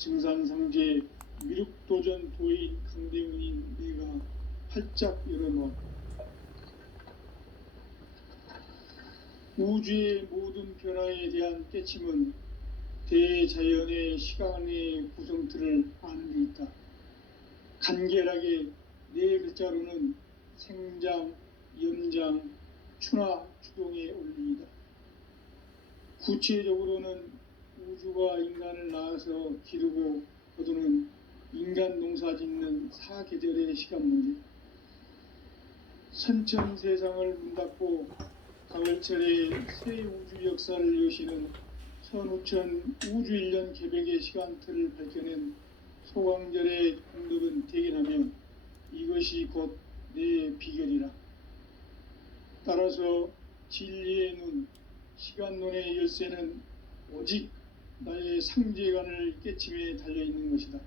증산상제 미륵도전 도인 강대훈인 내가 활짝 열어놓았다. 우주의 모든 변화에 대한 깨침은 대자연의 시간의 구성틀을 아는 데 있다. 간결하게 네 글자로는 생장, 연장, 추나 추동의 원리이다. 구체적으로는 우주가 인간을 낳아서 기르고 거두는 인간 농사 짓는 사계절의 시간 문제. 선천 세상을 문닫고 가을철에 새 우주 역사를 여시는 선우천 우주 1년 개백의 시간틀을 밝혀낸 소강절의 공덕은 대견하며 이것이 곧 내 비결이라. 따라서 진리의 눈, 시간론의 열쇠는 오직 나의 상제관을 깨침에 달려있는 것이다.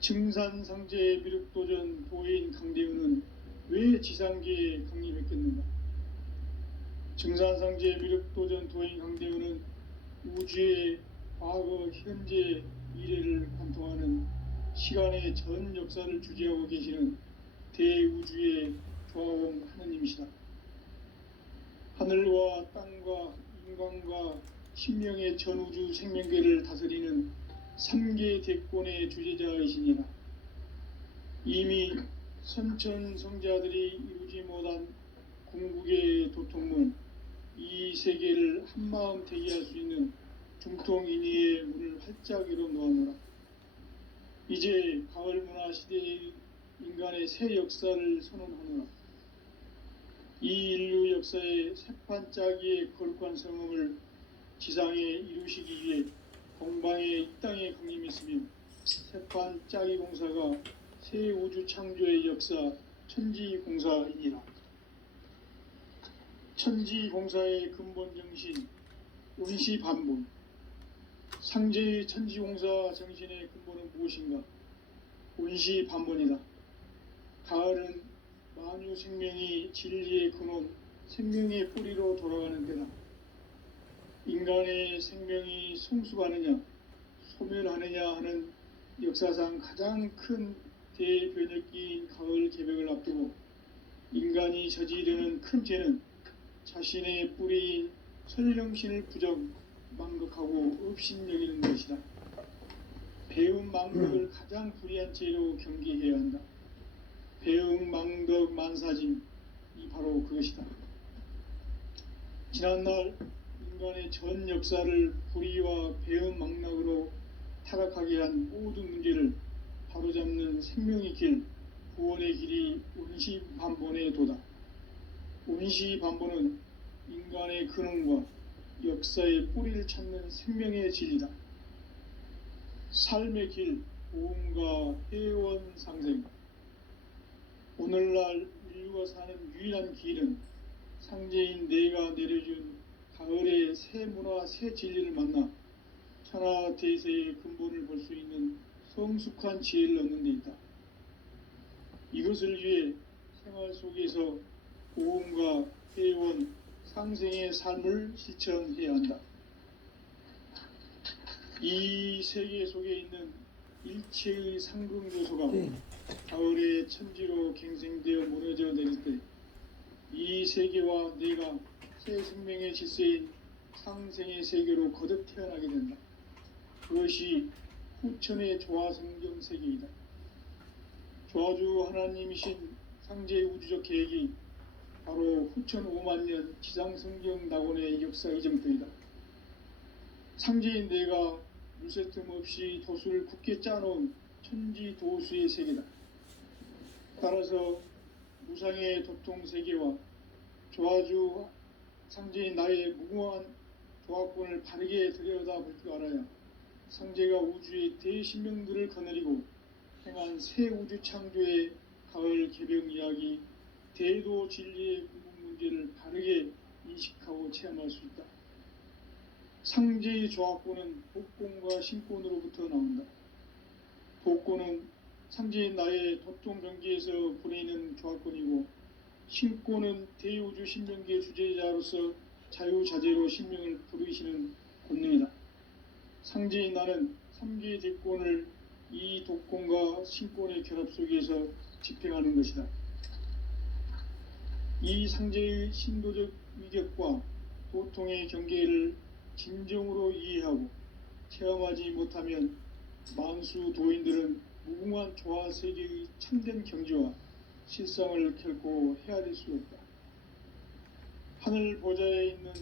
증산상제 미륵도전 도인 강대훈은 왜 지상계에 강림했겠는가? 증산상제 미륵도전 도인 강대훈은 우주의 과거, 현재, 미래를 관통하는 시간의 전 역사를 주재하고 계시는 대우주의 조화원 하느님이시다. 하늘과 땅과 인간과 신명의 전우주 생명계를 다스리는 3계 대권의 주재자이시니라. 이미 선천성자들이 이루지 못한 궁극의 도통문, 이 세계를 한마음 대기할 수 있는 중통인의의 문을 활짝 열어놓아노라. 이제 가을 문화 시대의 인간의 새 역사를 선언하노라. 이 인류 역사의 새판짜기의 거룩한 성음을 지상에 이루시기 위해 동방의 이 땅에 강림했으며 새판짜기 공사가 새 우주 창조의 역사 천지공사이니라. 천지공사의 근본 정신 운시반본. 상제의 천지공사 정신의 근본은 무엇인가? 운시반본이다. 가을은 만유 생명이 진리의 근원, 생명의 뿌리로 돌아가는 때다. 인간의 생명이 성숙하느냐, 소멸하느냐 하는 역사상 가장 큰 대변혁기인 가을 개백을 앞두고 인간이 저지르는 큰 죄는 자신의 뿌리인 설령신을 부정, 망극하고 업신여기는 것이다. 배움 망덕을 가장 불의한 죄로 경계해야 한다. 배움 망덕 만사짐, 이 바로 그것이다. 지난날 인간의 전 역사를 불의와 배움 망락으로 타락하게 한 모든 문제를 바로잡는 생명의 길, 구원의 길이 운시반본의 도다. 운시반본은 인간의 근원과 역사의 뿌리를 찾는 생명의 진리다. 삶의 길, 보험과 회원 상생. 오늘날 인류가 사는 유일한 길은 상제인 내가 내려준 가을의 새 문화, 새 진리를 만나 천하 대세의 근본을 볼 수 있는 성숙한 지혜를 얻는 데 있다. 이것을 위해 생활 속에서 보험과 회원, 상생의 삶을 실천해야 한다. 이 세계 속에 있는 일체의 상극 요소가 가을의 천지로 갱생되어 무너져 내릴 때 이 세계와 내가 새 생명의 질서인 상생의 세계로 거듭 태어나게 된다. 그것이 후천의 조화성경 세계이다. 조화주 하나님이신 상제의 우주적 계획이 바로 후천 5만년 지상성경 낙원의 역사 이정표이다. 상제인 내가 물새 틈 없이 도수를 굳게 짜놓은 천지도수의 세계다. 따라서 무상의 도통세계와 조화주 상제인 나의 무궁한 조화권을 바르게 들여다볼 줄 알아야 상제가 우주의 대신명들을 거느리고 행한 새 우주 창조의 가을 개병 이야기, 대도 진리의 구분 문제를 바르게 인식하고 체험할 수 있다. 상제의 조화권은 복권과 신권으로부터 나온다. 복권은 상제인 나의 도통 경계에서 보내는 조화권이고, 신권은 대우주 신명계 주제자로서 자유자재로 신명을 부르시는 권능이다. 상제인 나는 3개 대권을 이 독권과 신권의 결합 속에서 집행하는 것이다. 이 상제의 신도적 위격과 도통의 경계를 진정으로 이해하고 체험하지 못하면 만수 도인들은 무궁한 조화 세계의 참된 경지와 실상을 결코 헤아릴 수 없다. 하늘 보좌에 있는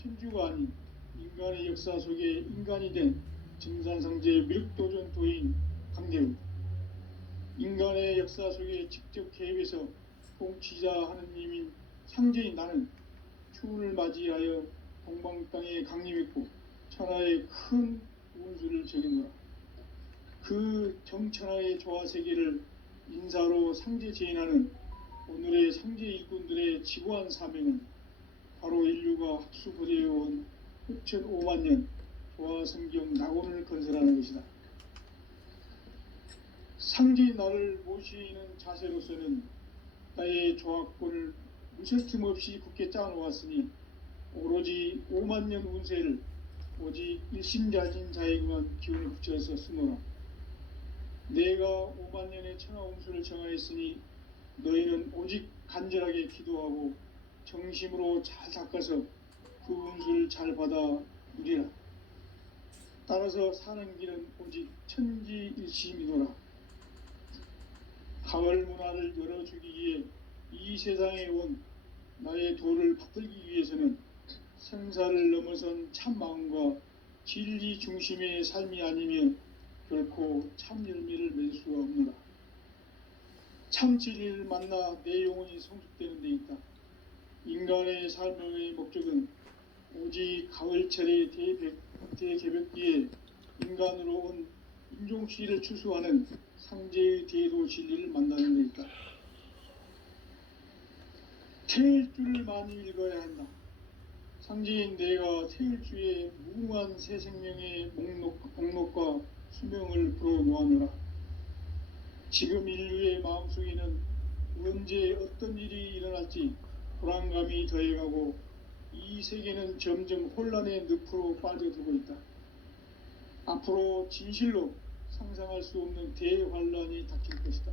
천주가 아닌 인간의 역사 속에 인간이 된 증산상제 미륵도전 도인 강대우, 인간의 역사 속에 직접 개입해서 통치자 하느님인 상제인 나는 추운을 맞이하여 동방 땅에 강림했고 천하의 큰 운수를 적이노라. 그 정천하의 조화세계를 인사로 상제 제인하는 오늘의 상제 일꾼들의 지고한 사명은 바로 인류가 학수고대해온 흑천 5만 년 조화성경 낙원을 건설하는 것이다. 상제인 나를 모시는 자세로서는 나의 조화권을 무슨 틈없이 굳게 짜놓았으니 오로지 5만 년 운세를 오직 일심자진 자에게만 기운을 붙여서 쓰노라. 내가 5만 년의 천하 운수를 정하였으니 너희는 오직 간절하게 기도하고 정심으로 잘 닦아서 그 운수를 잘 받아 누리라. 따라서 사는 길은 오직 천지일심이노라. 가을 문화를 열어주기 위해 이 세상에 온 나의 도를 받들기 위해서는 생사를 넘어선 참 마음과 진리 중심의 삶이 아니면 결코 참 열매를 맺을 수가 없노라. 참 진리를 만나 내 영혼이 성숙되는 데 있다. 인간의 삶의 목적은 오직 가을철의 대개벽기에 인간으로 온 인종시를 추수하는 상제의 대도 진리를 만나는 데 있다. 태일주를 많이 읽어야 한다. 상제인 내가 태일주의 무궁한 새 생명의 목록과 수명을 불어놓아노라. 지금 인류의 마음속에는 언제 어떤 일이 일어날지 불안감이 더해가고 이 세계는 점점 혼란의 늪으로 빠져들고 있다. 앞으로 진실로 상상할 수 없는 대환란이 닥칠 것이다.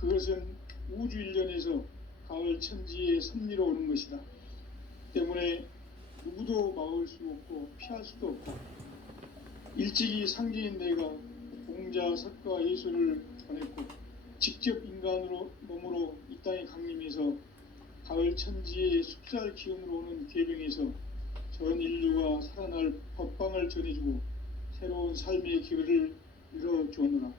그것은 우주 일련에서 가을 천지의 섭리로 오는 것이다. 때문에 누구도 막을 수 없고 피할 수도 없다. 일찍이 상제인 내가 공자, 석가, 예수를 전했고 직접 인간으로 몸으로 이 땅에 강림해서 가을 천지의 숲살 기운으로 오는 계병에서 전 인류가 살아날 법방을 전해주고 새로운 삶의 기회를 열어주오노라.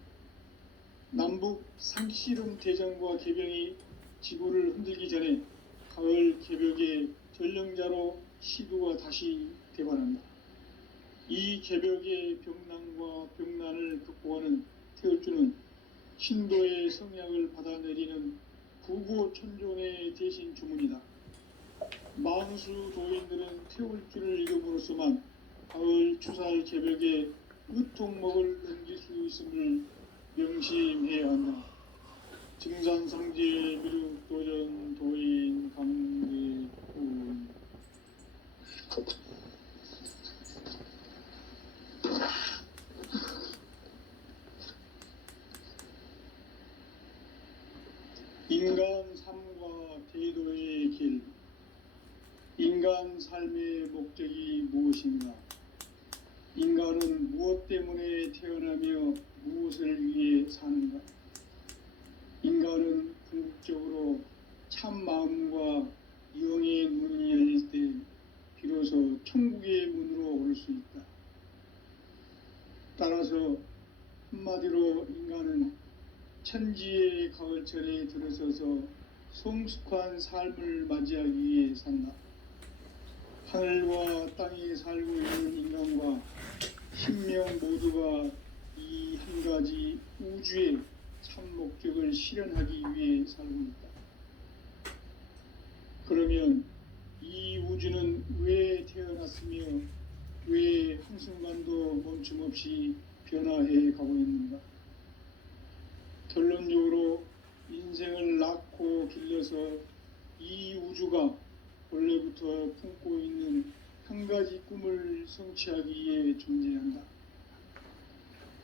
남북 상씨름 대전과 계병이 지구를 흔들기 전에 가을 개벽의 전령자로 시두가 다시 대반한다. 이 개벽의 병난과 병난을 극복하는 태울주는 신도의 성약을 받아내리는 구고천존의 대신 주문이다. 만수 도인들은 태울주를 이름으로서만 가을 추살 개벽에 으통목을 넘길 수 있음을 명심해야 한다. 증산상제 미륵도전 도인 강대우. 인간 삶과 대도의 길. 인간 삶의 목적이 무엇인가? 인간은 무엇 때문에 태어나며 무엇을 위해 사는가? 인간은 궁극적으로 참 마음과 영의 문이 열릴 때 비로소 천국의 문으로 오를 수 있다. 따라서 한마디로 인간은 천지의 가을철에 들어서서 성숙한 삶을 맞이하기 위해 산다. 하늘과 땅에 살고 있는 인간과 신명 모두가 이 한 가지 우주의 참 목적을 실현하기 위해 살고 있다. 그러면 이 우주는 왜 태어났으며 왜 한순간도 멈춤없이 변화해 가고 있는가? 결론적으로 인생을 낳고 길러서 이 우주가 원래부터 품고 있는 한 가지 꿈을 성취하기 위해 존재한다.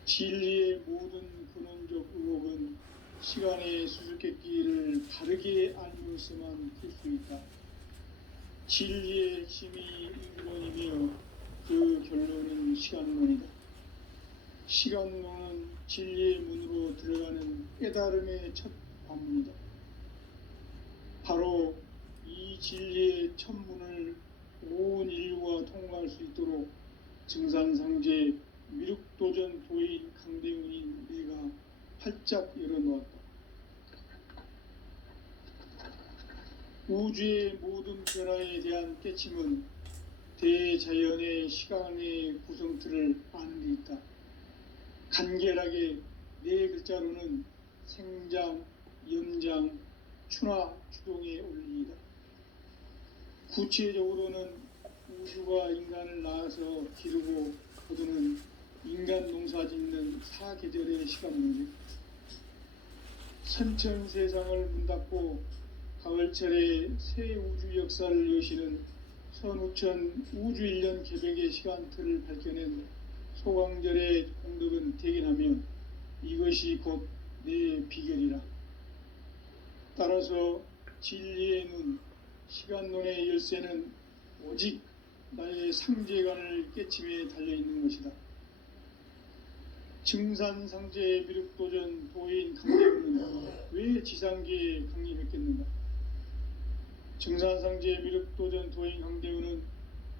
진리의 모든 근원적 의혹은 시간의 수수께끼를 바르게 알면서만 풀 수 있다. 진리의 핵심이 이론이며 그 결론은 시간론이다. 시간론은 진리의 문으로 들어가는 깨달음의 첫 관문이다. 바로 이 진리의 첫 문을 온 인류가 통과할 수 있도록 증산상제 미륵도전 도인 강대훈이 내가 활짝 열어놓았다. 우주의 모든 변화에 대한 깨침은 대자연의 시간의 구성틀을 아는 데 있다. 간결하게 네 글자로는 생장, 연장, 추나 추동의 원리이다. 구체적으로는 우주가 인간을 낳아서 기르고 거두는 인간 농사 짓는 사계절의 시간 문제, 선천 세상을 문닫고 가을철에 새 우주 역사를 여시는 선우천 우주 1년 개백의 시간틀을 밝혀낸 소강절의 공덕은 대견하며 이것이 곧 내 비결이라. 따라서 진리의 눈, 시간론의 열쇠는 오직 나의 상제관을 깨침에 달려있는 것이다. 증산상제 미륵도전 도인 강대훈은 왜 지상계에 강림했겠는가? 증산상제 미륵도전 도인 강대훈은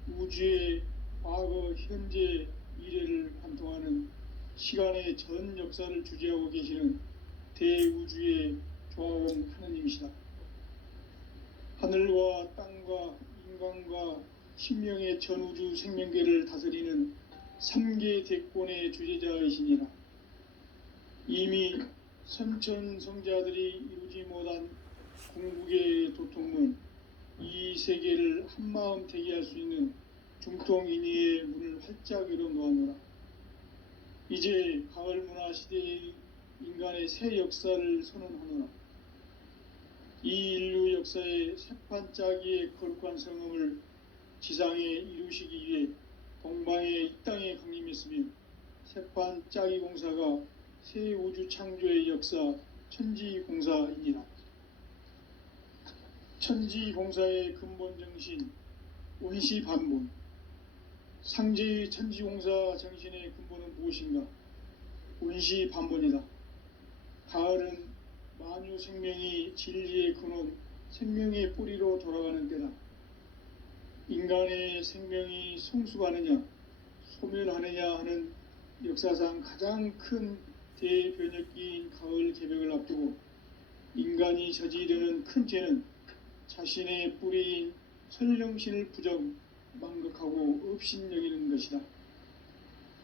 우주의 과거, 현재, 미래를 관통하는 시간의 전 역사를 주재하고 계시는 대우주의 조화원 하느님이시다. 하늘과 땅과 인간과 신명의 전우주 생명계를 다스리는 3계 대권의 주재자이시니라. 이미 선천성자들이 이루지 못한 궁극의 도통문, 이 세계를 한마음 대기할 수 있는 중통인의의 문을 활짝 열어놓았노라. 이제 가을 문화 시대의 인간의 새 역사를 선언하노라. 이 인류 역사의 새판짜기의 거룩한 성음을 지상에 이루시기 위해 동방의 이 땅에 강림했으며 새판짜기 공사가 새 우주 창조의 역사 천지공사이니라. 천지공사의 근본 정신 원시반본, 상제의 천지공사 정신의 근본은 무엇인가? 원시반본이다. 가을은 만유 생명이 진리의 근원, 생명의 뿌리로 돌아가는 때다. 인간의 생명이 성숙하느냐, 소멸하느냐 하는 역사상 가장 큰 대변혁기인 가을 개벽을 앞두고 인간이 저지르는 큰 죄는 자신의 뿌리인 설령신을 부정, 망극하고 업신여기는 것이다.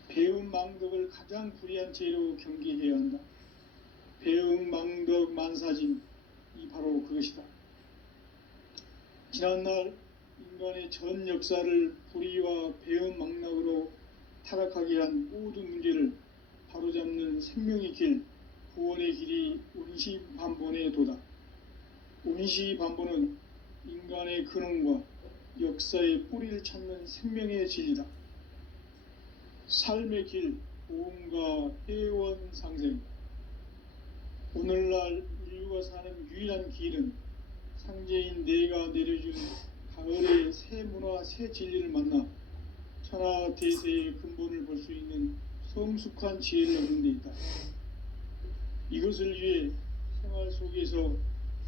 배음 망덕을 가장 불의한 죄로 경계해야 한다. 배음 망덕 만사진, 이 바로 그것이다. 지난날 인간의 전 역사를 불의와 배음 망락으로 타락하게 한 모든 문제를 바로잡는 생명의 길, 구원의 길이 원시반본의 도다. 원시반본은 인간의 근원과 역사의 뿌리를 찾는 생명의 진리다. 삶의 길, 보험과 회원상생. 오늘날 인류가 사는 유일한 길은 상제인 내가 내려준 가을의 새 문화, 새 진리를 만나 천하대세의 근본을 볼 수 있는 성숙한 지혜를 얻는 데 있다. 이것을 위해 생활 속에서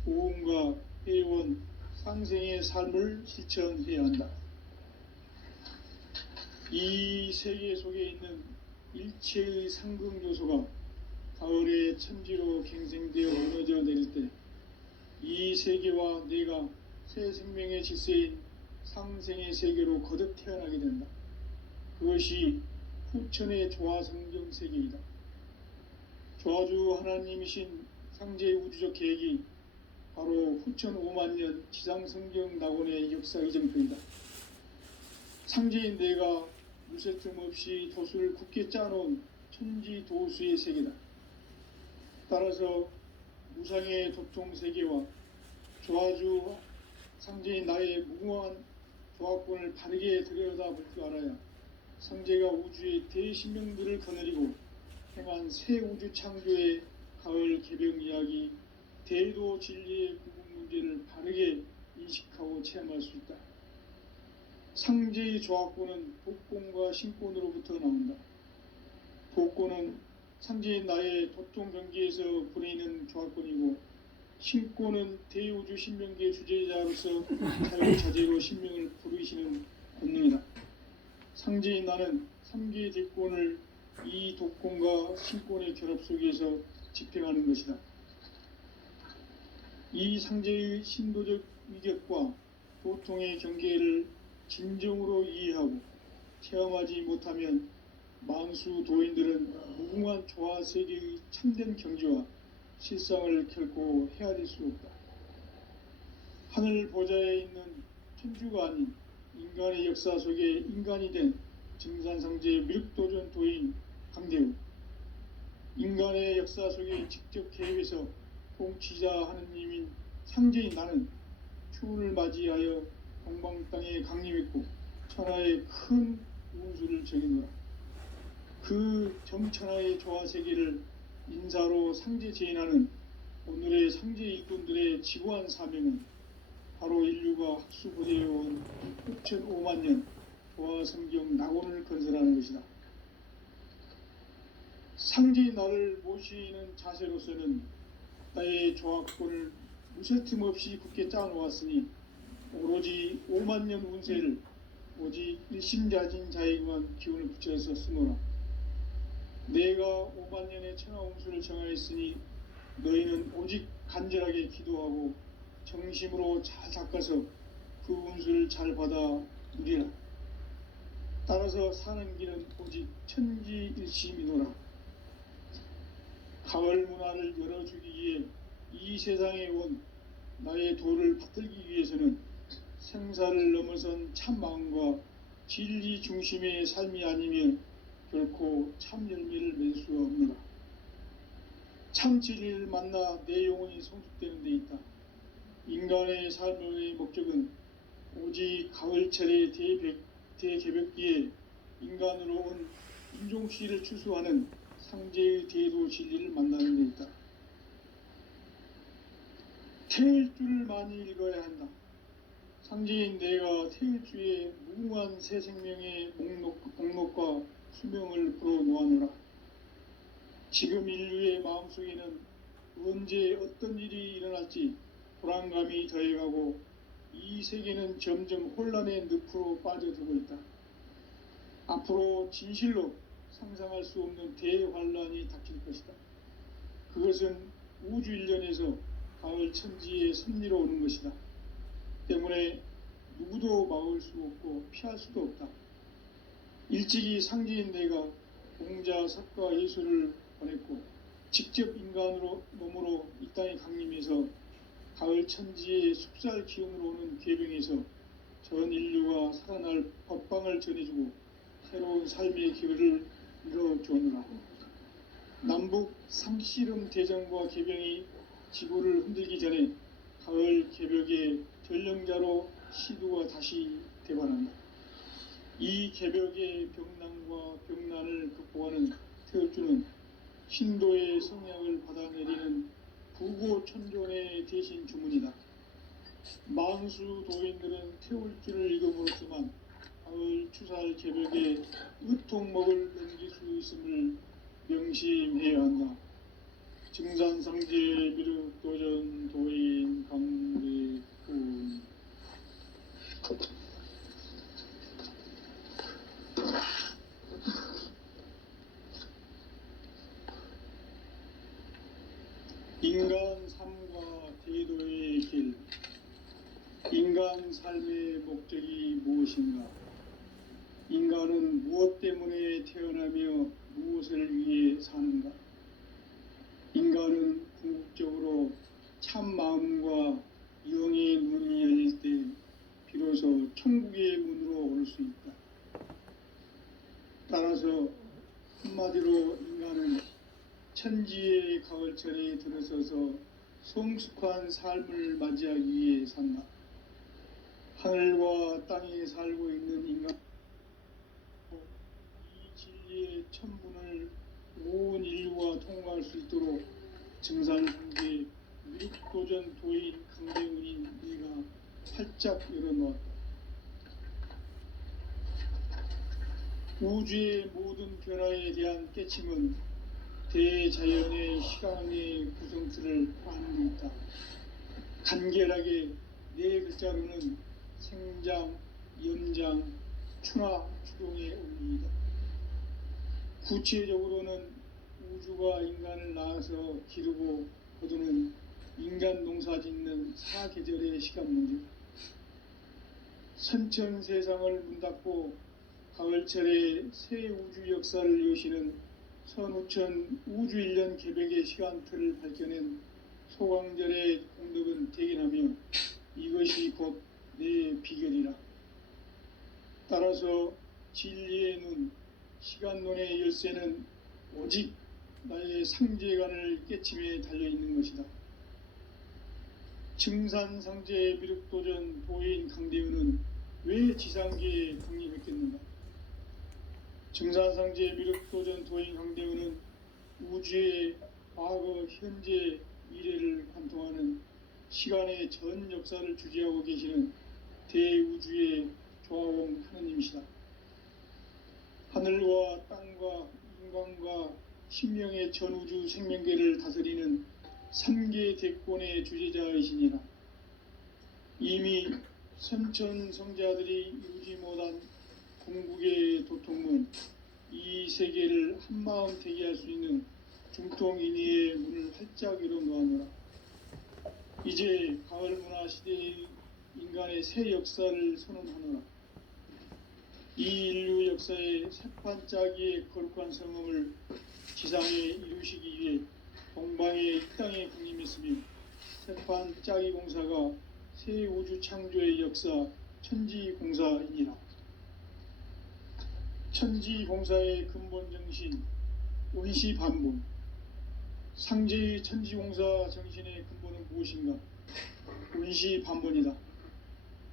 보험과 회원, 상생의 삶을 실천해야 한다. 이 세계 속에 있는 일체의 상극 요소가 가을의 천지로 갱생되어 무너져 내릴 때 이 세계와 내가 새 생명의 질서인 상생의 세계로 거듭 태어나게 된다. 그것이 후천의 조화성경 세계이다. 조화주 하나님이신 상제의 우주적 계획이 바로 후천 5만년 지상성경 낙원의 역사 의정표이다. 상제인 내가 무쇠틈 없이 도수를 굳게 짜놓은 천지도수의 세계다. 따라서 무상의 도통 세계와 조화주 상제인 나의 무궁한 조합권을 바르게 들여다볼 줄 알아야 상제가 우주의 대신명들을 거느리고 행한 새 우주 창조의 가을 개벽 이야기, 대도 진리의 구분 문제를 바르게 인식하고 체험할 수 있다. 상제의 조합권은 복권과 신권으로부터 나온다. 복권은 상제의 나의 도통 경계에서 보내는 조합권이고, 신권은 대우주 신명기의 주제자로서 자유자재로 신명을 부르시는 권능이다. 상제의 나는 3개의 대권을 이 독권과 신권의 결합 속에서 집행하는 것이다. 이 상제의 신도적 위격과 도통의 경계를 진정으로 이해하고 체험하지 못하면 만수 도인들은 무궁한 조화 세계의 참된 경지와 실상을 결코 헤아릴 수 없다. 하늘 보좌에 있는 천주가 아닌 인간의 역사 속에 인간이 된 증산상제의 미륵도전 도인 강대우, 인간의 역사 속에 직접 개입해서 통치자 하느님인 상제인 나는 추운을 맞이하여 동방 땅에 강림했고 천하의 큰 운수를 정해노라. 그 정천하의 조화 세계를 인사로 상제 제인하는 오늘의 상제 일꾼들의 지고한 사명은 바로 인류가 학수고대해온 6,500만 년 조화 성경 낙원을 건설하는 것이다. 상제의 나를 모시는 자세로서는 나의 조합권을 무쇠틈 없이 굳게 짜놓았으니 오로지 5만 년 운세를 오직 일심자진 자에게만 기운을 붙여서 쓰노라. 내가 5만 년의 천하 운수를 정하였으니 너희는 오직 간절하게 기도하고 정심으로 잘 닦아서 그 운수를 잘 받아 누리라. 따라서 사는 길은 오직 천지일심이노라. 가을 문화를 열어주기 위해 이 세상에 온 나의 도를 받들기 위해서는 생사를 넘어선 참 마음과 진리 중심의 삶이 아니면 결코 참 열매를 맺을 수 없노라. 참 진리를 만나 내 영혼이 성숙되는 데 있다. 인간의 삶의 목적은 오직 가을철의 대개벽기에 인간으로 온 인종씨를 추수하는 상제의 대도 진리를 만나는 데 있다. 태울 줄을 많이 읽어야 한다. 상제인 내가 태울 주의 무궁한 새 생명의 목록과 수명을 풀어놓아노라. 지금 인류의 마음속에는 언제 어떤 일이 일어날지 불안감이 더해가고 이 세계는 점점 혼란의 늪으로 빠져들고 있다. 앞으로 진실로 상상할 수 없는 대환란이 닥칠 것이다. 그것은 우주 일련에서 가을 천지의 섭리로 오는 것이다. 때문에 누구도 막을 수 없고 피할 수도 없다. 일찍이 상제인 내가 공자, 석가, 예수를 보냈고 직접 인간으로 몸으로 이 땅에 강림해서 가을 천지의 숲살 기운으로 오는 괴병에서 전 인류가 살아날 법방을 전해주고 새로운 삶의 기회를 이뤄주었노라. 남북 상씨름 대전과 개병이 지구를 흔들기 전에 가을 개벽의 전령자로 시두가 다시 대관한다. 이 개벽의 병난과 병난을 극복하는 태울주는 신도의 성향을 받아내리는 부고천존의 대신 주문이다. 만수 도인들은 태울주를 읽음으로써만 가을 추살 개벽에 으통먹을 넘길 수 있음을 명심해야 한다. 증산상제 미륵도전 도인 강대군. 인간 삶과 대도의 길. 인간 삶의 목적이 무엇인가? 인간은 무엇 때문에 태어나며 무엇을 위해 사는가? 인간은 궁극적으로 참 마음과 영의 문이 열릴 때 비로소 천국의 문으로 올 수 있다. 따라서 한마디로 인간은 천지의 가을철에 들어서서 성숙한 삶을 맞이하기 위해 산다. 하늘과 땅에 살고 있는 인간, 이 진리의 천문을 온 실현할 수 있도록 증산상계 미륵도전 도인 강대훈인 네가 활짝 열어놓았다. 우주의 모든 변화에 대한 깨침은 대자연의 시간의 구성틀을 아는 데 있다. 간결하게 네 글자로는 생장, 연장, 추나 추동의 원리이다. 구체적으로는 우주가 인간을 낳아서 기르고 거두는 인간 농사 짓는 사계절의 시간 문제. 선천 세상을 문 닫고 가을철에 새 우주 역사를 여시는 선우천 우주 1년 개백의 시간틀을 밝혀낸 소강절의 공덕은 대견하며 이것이 곧 내 비결이라. 따라서 진리의 눈, 시간론의 열쇠는 오직 나의 상제관을 깨침에 달려있는 것이다. 증산상제 미륵도전 도인 강대훈은 왜 지상계에 강림했겠는가? 증산상제 미륵도전 도인 강대훈은 우주의 과거, 현재, 미래를 관통하는 시간의 전 역사를 주재하고 계시는 대우주의 조화원 하느님이시다. 하늘과 땅과 인간과 신명의 전우주 생명계를 다스리는 3계 대권의 주재자이시니라. 이미 선천성자들이 이루지 못한 궁극의 도통문, 이 세계를 한마음 되게 할 수 있는 중통인의의 문을 활짝 열어놓아노라. 이제 가을 문화 시대의 인간의 새 역사를 선언하노라. 이 인류 역사의 새판짜기의 거룩한 성음을 지상에 이루시기 위해 동방의 이 땅에 강림했으며 새판짜기 공사가 새 우주 창조의 역사 천지공사이니라. 천지공사의 근본 정신 운시반본. 상제의 천지공사 정신의 근본은 무엇인가? 운시반본이다.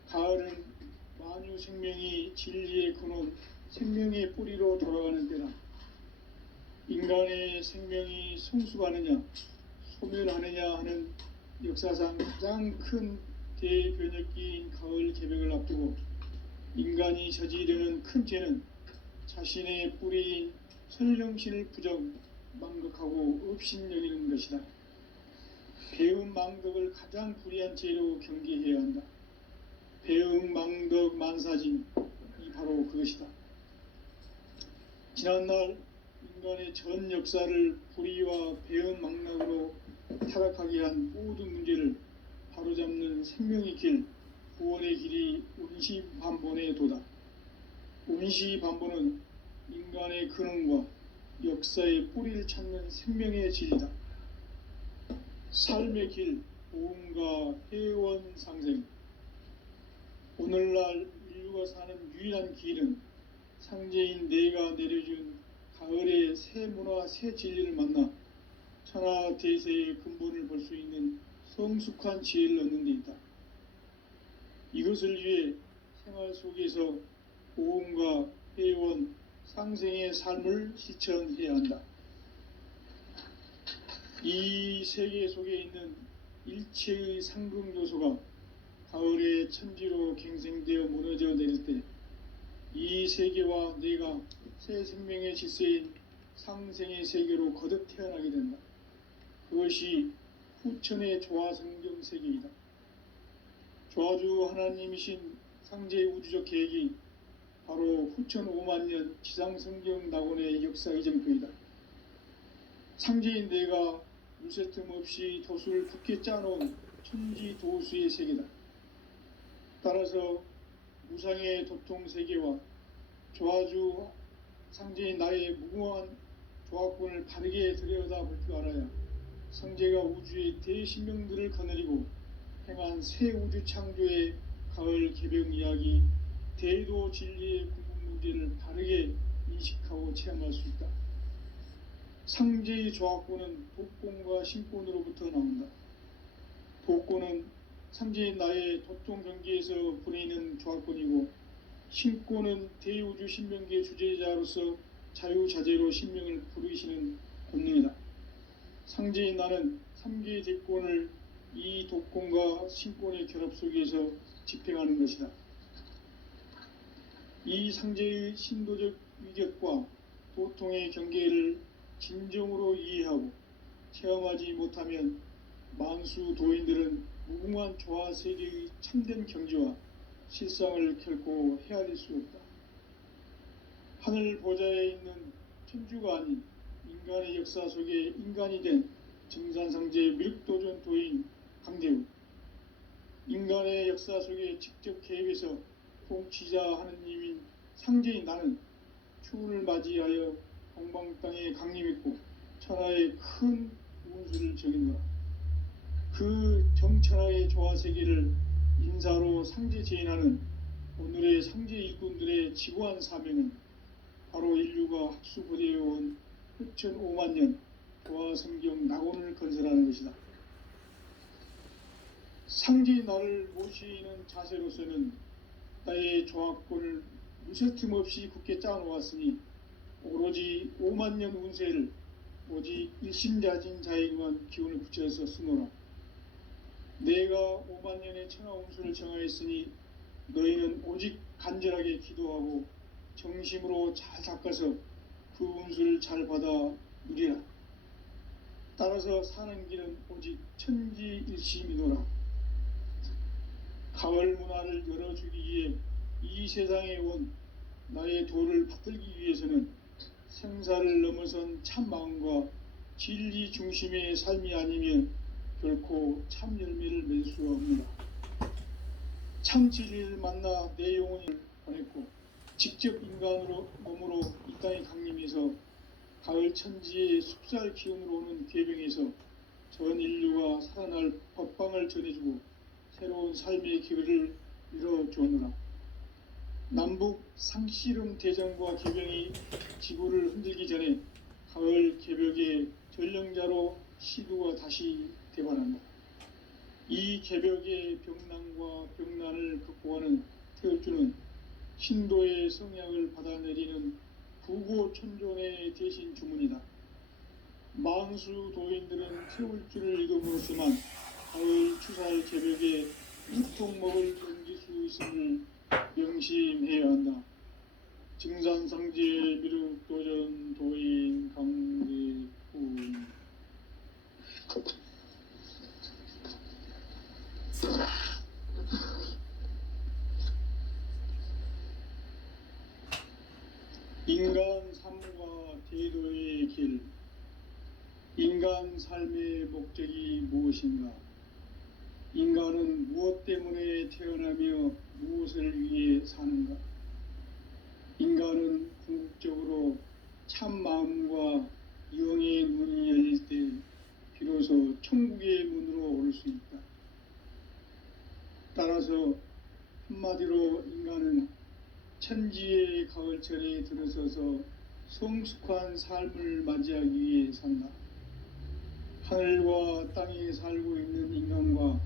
가을은 만유 생명이 진리의 근원, 생명의 뿌리로 돌아가는 때다. 인간의 생명이 성숙하느냐, 소멸하느냐 하는 역사상 가장 큰 대변혁기인 가을 개백을 앞두고 인간이 저지르는 큰 죄는 자신의 뿌리인 설령신을 부정, 망극하고 업신여기는 것이다. 배음 망덕을 가장 불의한 죄로 경계해야 한다. 배음 망덕 만사진, 이 바로 그것이다. 지난날 인간의 전 역사를 불의와 배음 망락으로 타락하게 한 모든 문제를 바로잡는 생명의 길, 구원의 길이 운시반본의 도다. 운시반본은 인간의 근원과 역사의 뿌리를 찾는 생명의 진리다. 삶의 길, 보험과 회원 상생. 오늘날 인류가 사는 유일한 길은 상제인 내가 내려준 가을의 새 문화, 새 진리를 만나 천하 대세의 근본을 볼 수 있는 성숙한 지혜를 얻는 데 있다. 이것을 위해 생활 속에서 보험과 회원, 상생의 삶을 실천해야 한다. 이 세계 속에 있는 일체의 상극 요소가 가을의 천지로 갱생되어 무너져 내릴 때 이 세계와 내가 새 생명의 질서인 상생의 세계로 거듭 태어나게 된다. 그것이 후천의 조화성경 세계이다. 조화주 하나님이신 상제의 우주적 계획이 바로 후천 5만년 지상성경 낙원의 역사 이정표이다. 상제인 내가 물새 틈 없이 도수를 굳게 짜놓은 천지도수의 세계다. 따라서 무상의 도통세계와 조화주 상제인 나의 무궁한 조합권을 바르게 들여다볼 줄 알아야 상제가 우주의 대신명들을 거느리고 행한 새 우주 창조의 가을 개벽 이야기, 대도 진리의 궁극 문제를 바르게 인식하고 체험할 수 있다. 상제의 조합권은 독권과 신권으로부터 나온다. 독권은 상제인 나의 도통 경계에서 보내는 조합권이고, 신권은 대우주 신명계 주제자로서 자유자재로 신명을 부르시는 본능이다. 상제인 나는 3개 대권을 이 독권과 신권의 결합 속에서 집행하는 것이다. 이 상제의 신도적 위격과 도통의 경계를 진정으로 이해하고 체험하지 못하면 만수 도인들은 무궁한 조화 세계의 참된 경지와 실상을 결코 헤아릴 수 없다. 하늘 보좌에 있는 천주가 아닌 인간의 역사 속에 인간이 된 증산상제 미륵도전 도인 강대우, 인간의 역사 속에 직접 개입해서 통치자 하느님인 상제인 나는 추운을 맞이하여 동방 땅에 강림했고 천하의 큰 운수를 적인노라. 그 정천하의 조화세계를 인사로 상제 제인하는 오늘의 상제 일꾼들의 지고한 사명은 바로 인류가 학수고대해온 흑천 5만 년 조화성경 낙원을 건설하는 것이다. 상제인 나를 모시는 자세로서는 나의 조화권을 무쇠틈 없이 굳게 짜놓았으니 오로지 5만 년 운세를 오직 일심자진 자에게만 기운을 붙여서 쓰노라. 내가 5만 년의 천하 운수를 정하였으니 너희는 오직 간절하게 기도하고 정심으로 잘 닦아서 그 운수를 잘 받아 누리라. 따라서 사는 길은 오직 천지일심이노라. 가을 문화를 열어주기 위해 이 세상에 온 나의 도를 받들기 위해서는 생사를 넘어선 참 마음과 진리 중심의 삶이 아니면 결코 참 열매를 맺을 수가 없노라. 참 진리를 만나 내 영혼을 보냈고 직접 인간으로 몸으로 이 땅에 강림해서 가을 천지의 숲살 기운으로 오는 궤병에서 전 인류가 살아날 법방을 전해주고 새로운 삶의 기회를 이뤄주었노라. 남북 상씨름 대전과 개병이 지구를 흔들기 전에 가을 개벽의 전령자로 시두가 다시 대발한다. 이 개벽의 병난과 병난을 극복하는 태울주는 신도의 성약을 받아내리는 부고천존의 대신 주문이다. 만수 도인들은 태울주를 읽음으로써만 가을 추살 개벽에 우통 먹을 넘길 수 있음을 명심해야 한다. 증산상제 미륵도전 도인 강대훈. 인간 삶과 대도의 길. 인간 삶의 목적이 무엇인가? 인간은 무엇 때문에 태어나며 무엇을 위해 사는가? 인간은 궁극적으로 참 마음과 영의 문이 열릴 때 비로소 천국의 문으로 오를 수 있다. 따라서 한마디로 인간은 천지의 가을철에 들어서서 성숙한 삶을 맞이하기 위해 산다. 하늘과 땅에 살고 있는 인간과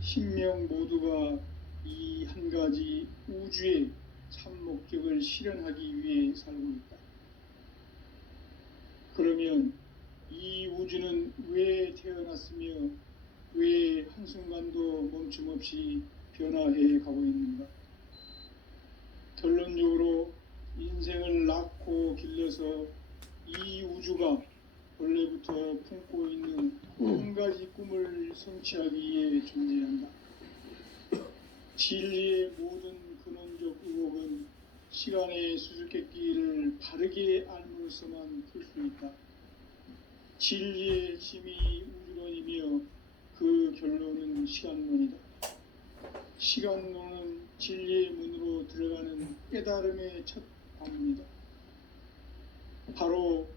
신명 모두가 이 한 가지 우주의 참 목적을 실현하기 위해 살고 있다. 그러면 이 우주는 왜 태어났으며 왜 한순간도 멈춤없이 변화해 가고 있는가? 결론적으로 인생을 낳고 길러서 이 우주가 원래부터 품고 있는 한 가지 꿈을 성취하기 위해 존재한다. 진리의 모든 근원적 의혹은 시간의 수수께끼를 바르게 알므로서만 풀 수 있다. 진리의 힘이 우주론이며 그 결론은 시간론이다. 시간론은 진리의 문으로 들어가는 깨달음의 첫 관문이다. 바로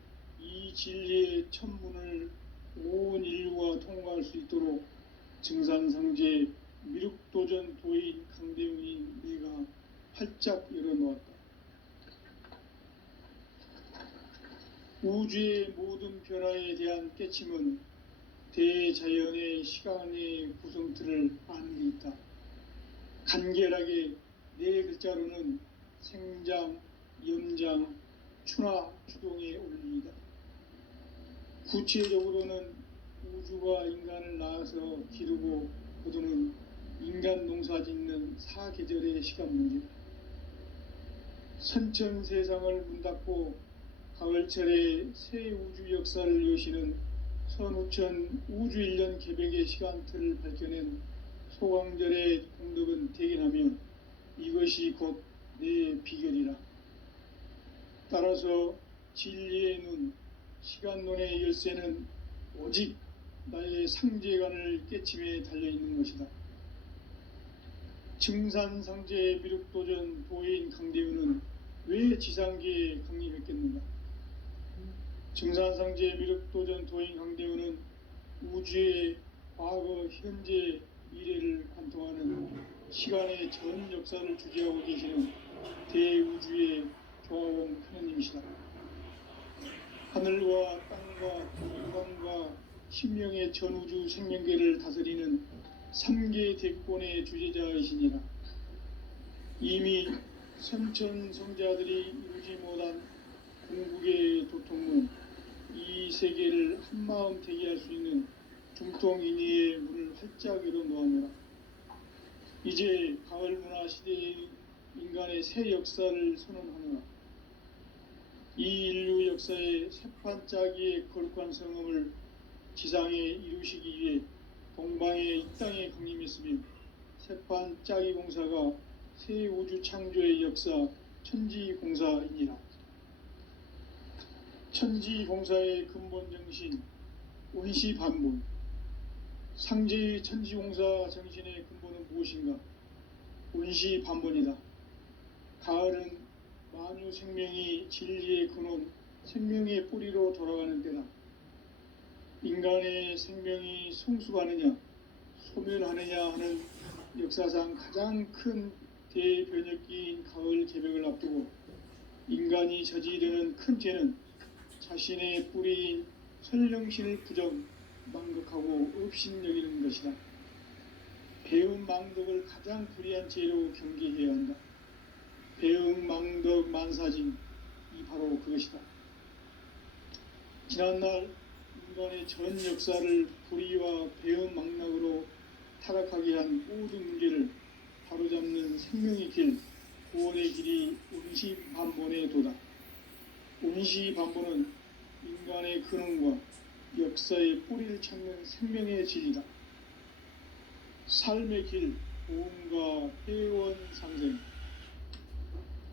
이 진리의 첫 문을 온 인류가 통과할 수 있도록 증산상제 미륵도전 도인 강대웅인 내가 활짝 열어놓았다. 우주의 모든 변화에 대한 깨침은 대자연의 시간의 구성틀을 아는 데 있다. 간결하게 네 글자로는 생장, 염장, 추나, 추동의 원리이다. 구체적으로는 우주가 인간을 낳아서 기르고 거두는 인간 농사 짓는 사계절의 시간 문제, 선천 세상을 문 닫고 가을철에 새 우주 역사를 여시는 선우천 우주일년 개벽의 시간틀을 밝혀낸 소강절의 공덕은 대견하며 이것이 곧 내 비결이라. 따라서 진리의 눈, 시간론의 열쇠는 오직 나의 상제관을 깨침에 달려있는 것이다. 증산상제 미륵도전 도인 강대우는 왜 지상계에 강림했겠는가? 증산상제 미륵도전 도인 강대우는 우주의 과거, 현재, 미래를 관통하는 시간의 전 역사를 주재하고 계시는 대우주의 조화원 하느님이시다. 하늘과 땅과 공간과 신명의 전우주 생명계를 다스리는 3계 대권의 주제자이시니라. 이미 선천 성자들이 이루지 못한 궁극의 도통문, 이 세계를 한마음 되게 할 수 있는 중통인의의 문을 활짝 열어놓았노라. 이제 가을 문화 시대의 인간의 새 역사를 선언하노라. 이 인류 역사의 새판짜기의 거룩한 성음을 지상에 이루시기 위해 동방의 이 땅에 강림했으며 새판짜기 공사가 새 우주 창조의 역사 천지공사이니라. 천지공사의 근본 정신 원시반본, 상제의 천지공사 정신의 근본은 무엇인가? 원시반본이다. 가을은 만유 생명이 진리의 근원, 생명의 뿌리로 돌아가는 때다. 인간의 생명이 성숙하느냐, 소멸하느냐 하는 역사상 가장 큰 대변혁기인 가을 개벽을 앞두고 인간이 저지르는 큰 죄는 자신의 뿌리인 설령신을 부정, 망극하고 업신여기는 것이다. 배움 망덕을 가장 불의한 죄로 경계해야 한다. 배움 망덕 만사진, 이 바로 그것이다. 지난날 인간의 전 역사를 불의와 배움 망락으로 타락하게 한 모든 문제를 바로잡는 생명의 길, 구원의 길이 운시반본의 도다. 운시반본은 인간의 근원과 역사의 뿌리를 찾는 생명의 진리다. 삶의 길, 보험과 회원 상생.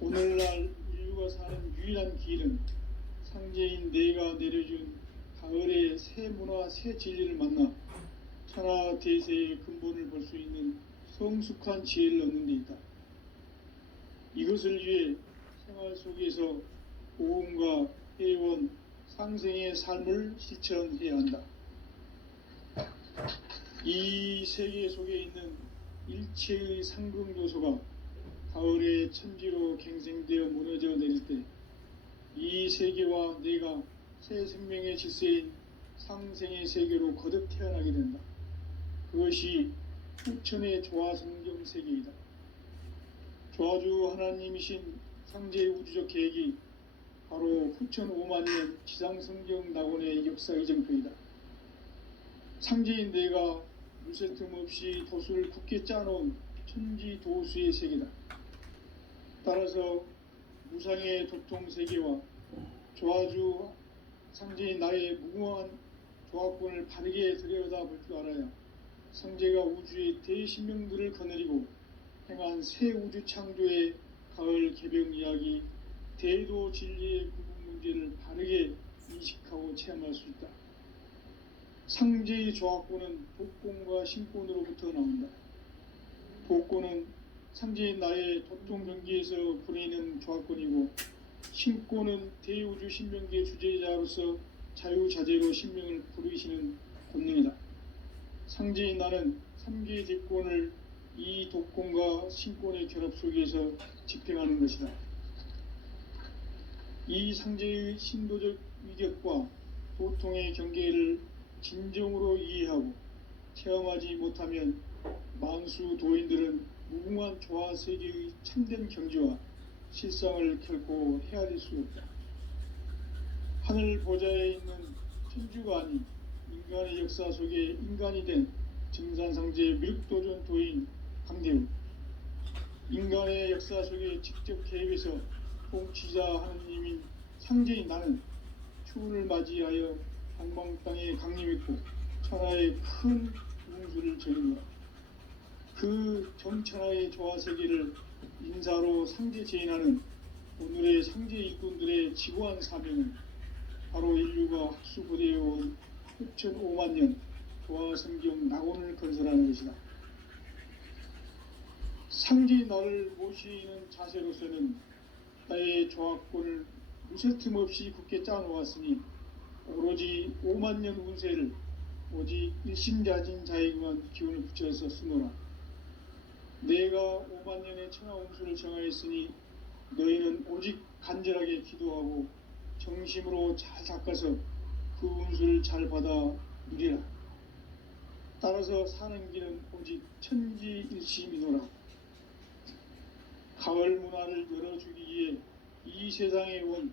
오늘날 인류가 사는 유일한 길은 상제인 내가 내려준 가을의 새 문화, 새 진리를 만나 천하 대세의 근본을 볼 수 있는 성숙한 지혜를 얻는 데 있다. 이것을 위해 생활 속에서 보험과 회원, 상생의 삶을 실천해야 한다. 이 세계 속에 있는 일체의 상금 요소가 가을의 천지로 갱생되어 무너져 내릴 때 이 세계와 내가 새 생명의 질서인 상생의 세계로 거듭 태어나게 된다. 그것이 후천의 조화성경 세계이다. 조화주 하나님이신 상제의 우주적 계획이 바로 후천 5만년 지상성경 낙원의 역사 이정표이다. 상제인 내가 물새 틈 없이 도수를 굳게 짜놓은 천지도수의 세계다. 따라서 무상의 도통세계와 조화주 상제인 나의 무궁한 조합권을 바르게 들여다볼 줄 알아야 상제가 우주의 대신명들을 거느리고 행한 새 우주 창조의 가을 개벽 이야기, 대도 진리의 구분 문제를 바르게 인식하고 체험할 수 있다. 상제의 조합권은 복권과 신권으로부터 나온다. 복권은 상제인 나의 도통 경기에서 부리는 조합권이고, 신권은 대우주 신명계 주제자로서 자유자재로 신명을 부르시는 권능이다. 상제인 나는 3개의 대권을 이 독권과 신권의 결합 속에서 집행하는 것이다. 이 상제의 신도적 위격과 도통의 경계를 진정으로 이해하고 체험하지 못하면 만수 도인들은 무궁한 조화 세계의 참된 경지와 실상을 결코 헤아릴 수 없다. 하늘 보좌에 있는 천주가 아닌 인간의 역사 속에 인간이 된 증산상제 미륵도전 도인 강대우, 인간의 역사 속에 직접 개입해서 통치자 하느님인 상제인 나는 추운을 맞이하여 방방 땅에 강림했고 천하의 큰 운수를 전했노라. 그 정천하의 조화세계를 인사로 상제 제인하는 오늘의 상제 일꾼들의 지고한 사명은 바로 인류가 학수고대해온 6,500만 년 조화성경 낙원을 건설하는 것이다. 상제의 나를 모시는 자세로서는 나의 조화권을 무쇠틈 없이 굳게 짜놓았으니 오로지 5만 년 운세를 오직 일심자진 자에게만 기운을 붙여서 쓰노라. 내가 5만 년의 천하 운수를 정하였으니 너희는 오직 간절하게 기도하고 정심으로 잘 닦아서 그 운수를 잘 받아 누리라. 따라서 사는 길은 오직 천지일심이노라. 가을 문화를 열어주기 위해 이 세상에 온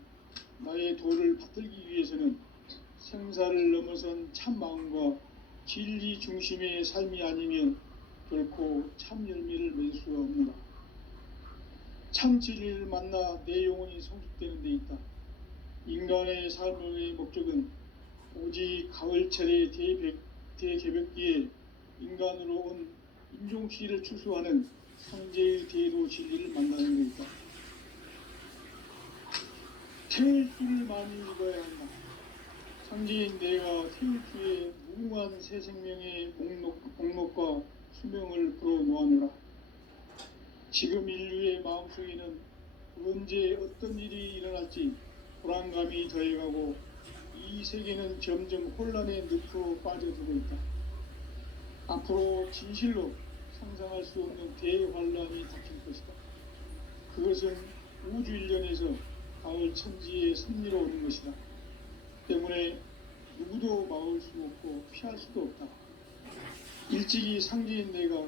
나의 도를 받들기 위해서는 생사를 넘어선 참 마음과 진리 중심의 삶이 아니면 결코 참 열매를 맺을 수가 없노라. 참 진리를 만나 내 영혼이 성숙되는 데 있다. 인간의 삶의 목적은 오직 가을철의 대개벽기에 인간으로 온 인종시를 추수하는 상제의 대도 진리를 만나는 데 있다. 태울 줄을 많이 읽어야 한다. 상제인 내가 태울 주에 무궁한 새 생명의 목록과 수명을 불어놓아노라. 지금 인류의 마음속에는 언제 어떤 일이 일어날지 불안감이 더해가고 이 세계는 점점 혼란의 늪으로 빠져들고 있다. 앞으로 진실로 상상할 수 없는 대환란이 닥칠 것이다. 그것은 우주 일련에서 가을 천지의 섭리로 오는 것이다. 때문에 누구도 막을 수 없고 피할 수도 없다. 일찍이 상제인 내가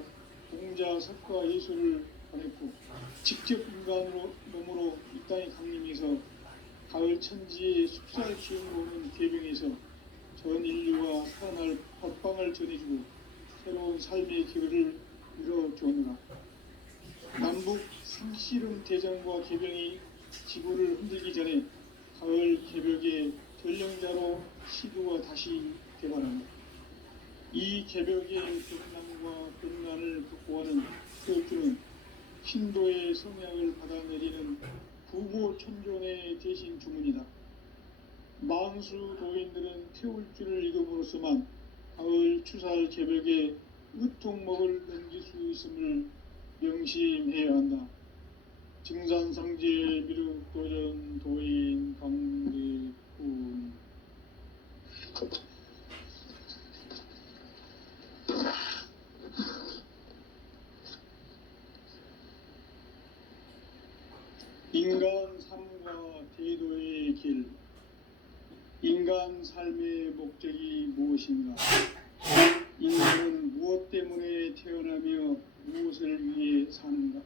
공자, 석가, 예수를 보냈고 직접 인간으로 몸으로 이 땅에 강림해서 가을 천지의 숙살 기운으로 오는 계병에서 전 인류가 살아날 법방을 전해주고 새로운 삶의 기회를 이뤄주느라. 남북 상씨름 대전과 개병이 지구를 흔들기 전에 가을 개벽의 전령자로 시도가 다시 개발한다. 이 개벽의 병난과 병난을 극복하는 태울주는 신도의 성향을 받아내리는 부고천존의 대신 주문이다. 만수 도인들은 태울주를 읽음으로써만 가을 추살 개벽의 으통목을 넘길 수 있음을 명심해야 한다. 증산상제 미륵도전 도인 강대훈. 인간 삶과 대도의 길. 인간 삶의 목적이 무엇인가? 인간은 무엇 때문에 태어나며 무엇을 위해 사는가?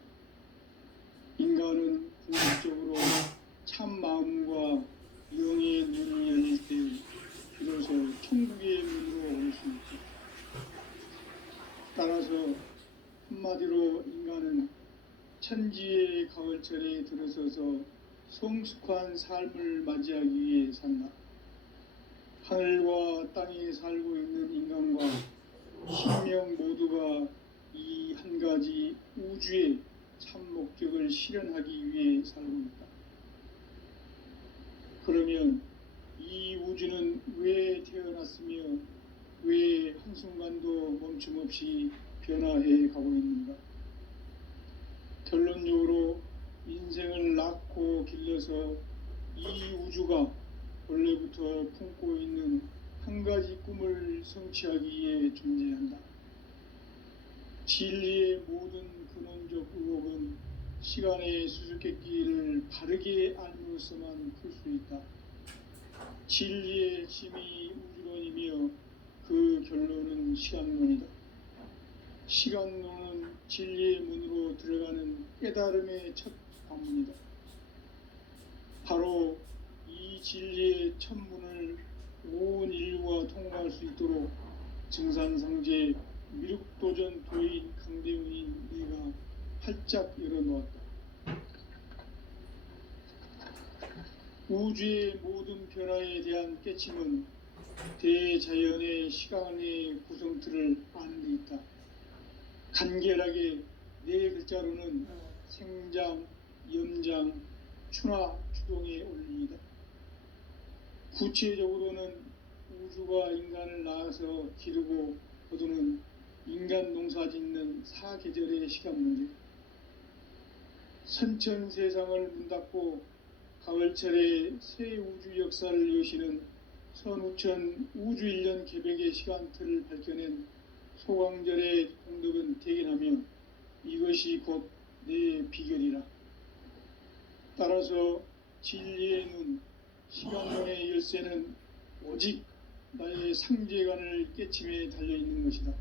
인간은 궁극적으로 참 마음과 영의 눈이 열릴 때 비로소 천국의 문으로 올 수 있다. 따라서 한마디로 인간은 천지의 가을철에 들어서서 성숙한 삶을 맞이하기 위해 산다. 하늘과 땅에 살고 있는 인간과 신명 모두가 이 한 가지 우주의 참 목적을 실현하기 위해 살고 있다. 그러면 이 우주는 왜 태어났으며 왜 한순간도 멈춤없이 변화해 가고 있는가? 결론적으로 인생을 낳고 길러서 이 우주가 원래부터 품고 있는 한 가지 꿈을 성취하기 위해 존재한다. 진리의 모든 근원적 의혹은 시간의 수수께끼를 바르게 알므로서만 풀 수 있다. 진리의 핵심이 우주론이며 그 결론은 시간론이다. 시간론은 진리의 문으로 들어가는 깨달음의 첫 관문이다. 바로 이 진리의 첫 문을 온 있도록 증산상제 미륵도전 도인 강대훈인 네가 활짝 열어놓았다. 우주의 모든 변화에 대한 깨침은 대자연의 시간의 구성틀을 아는 데 있다. 간결하게 네 글자로는 생장, 염장, 추나 추동의 원리이다. 구체적으로는 우주가 인간을 낳아서 기르고 거두는 인간 농사 짓는 사계절의 시간 문제, 선천 세상을 문닫고 가을철에 새 우주 역사를 여시는 선우천 우주 1년 개백의 시간틀을 밝혀낸 소광절의 공덕은 대견하며 이것이 곧 내 비결이라. 따라서 진리의 눈, 시간론의 열쇠는 오직 나의 상제관을 깨침에 달려있는 것이다.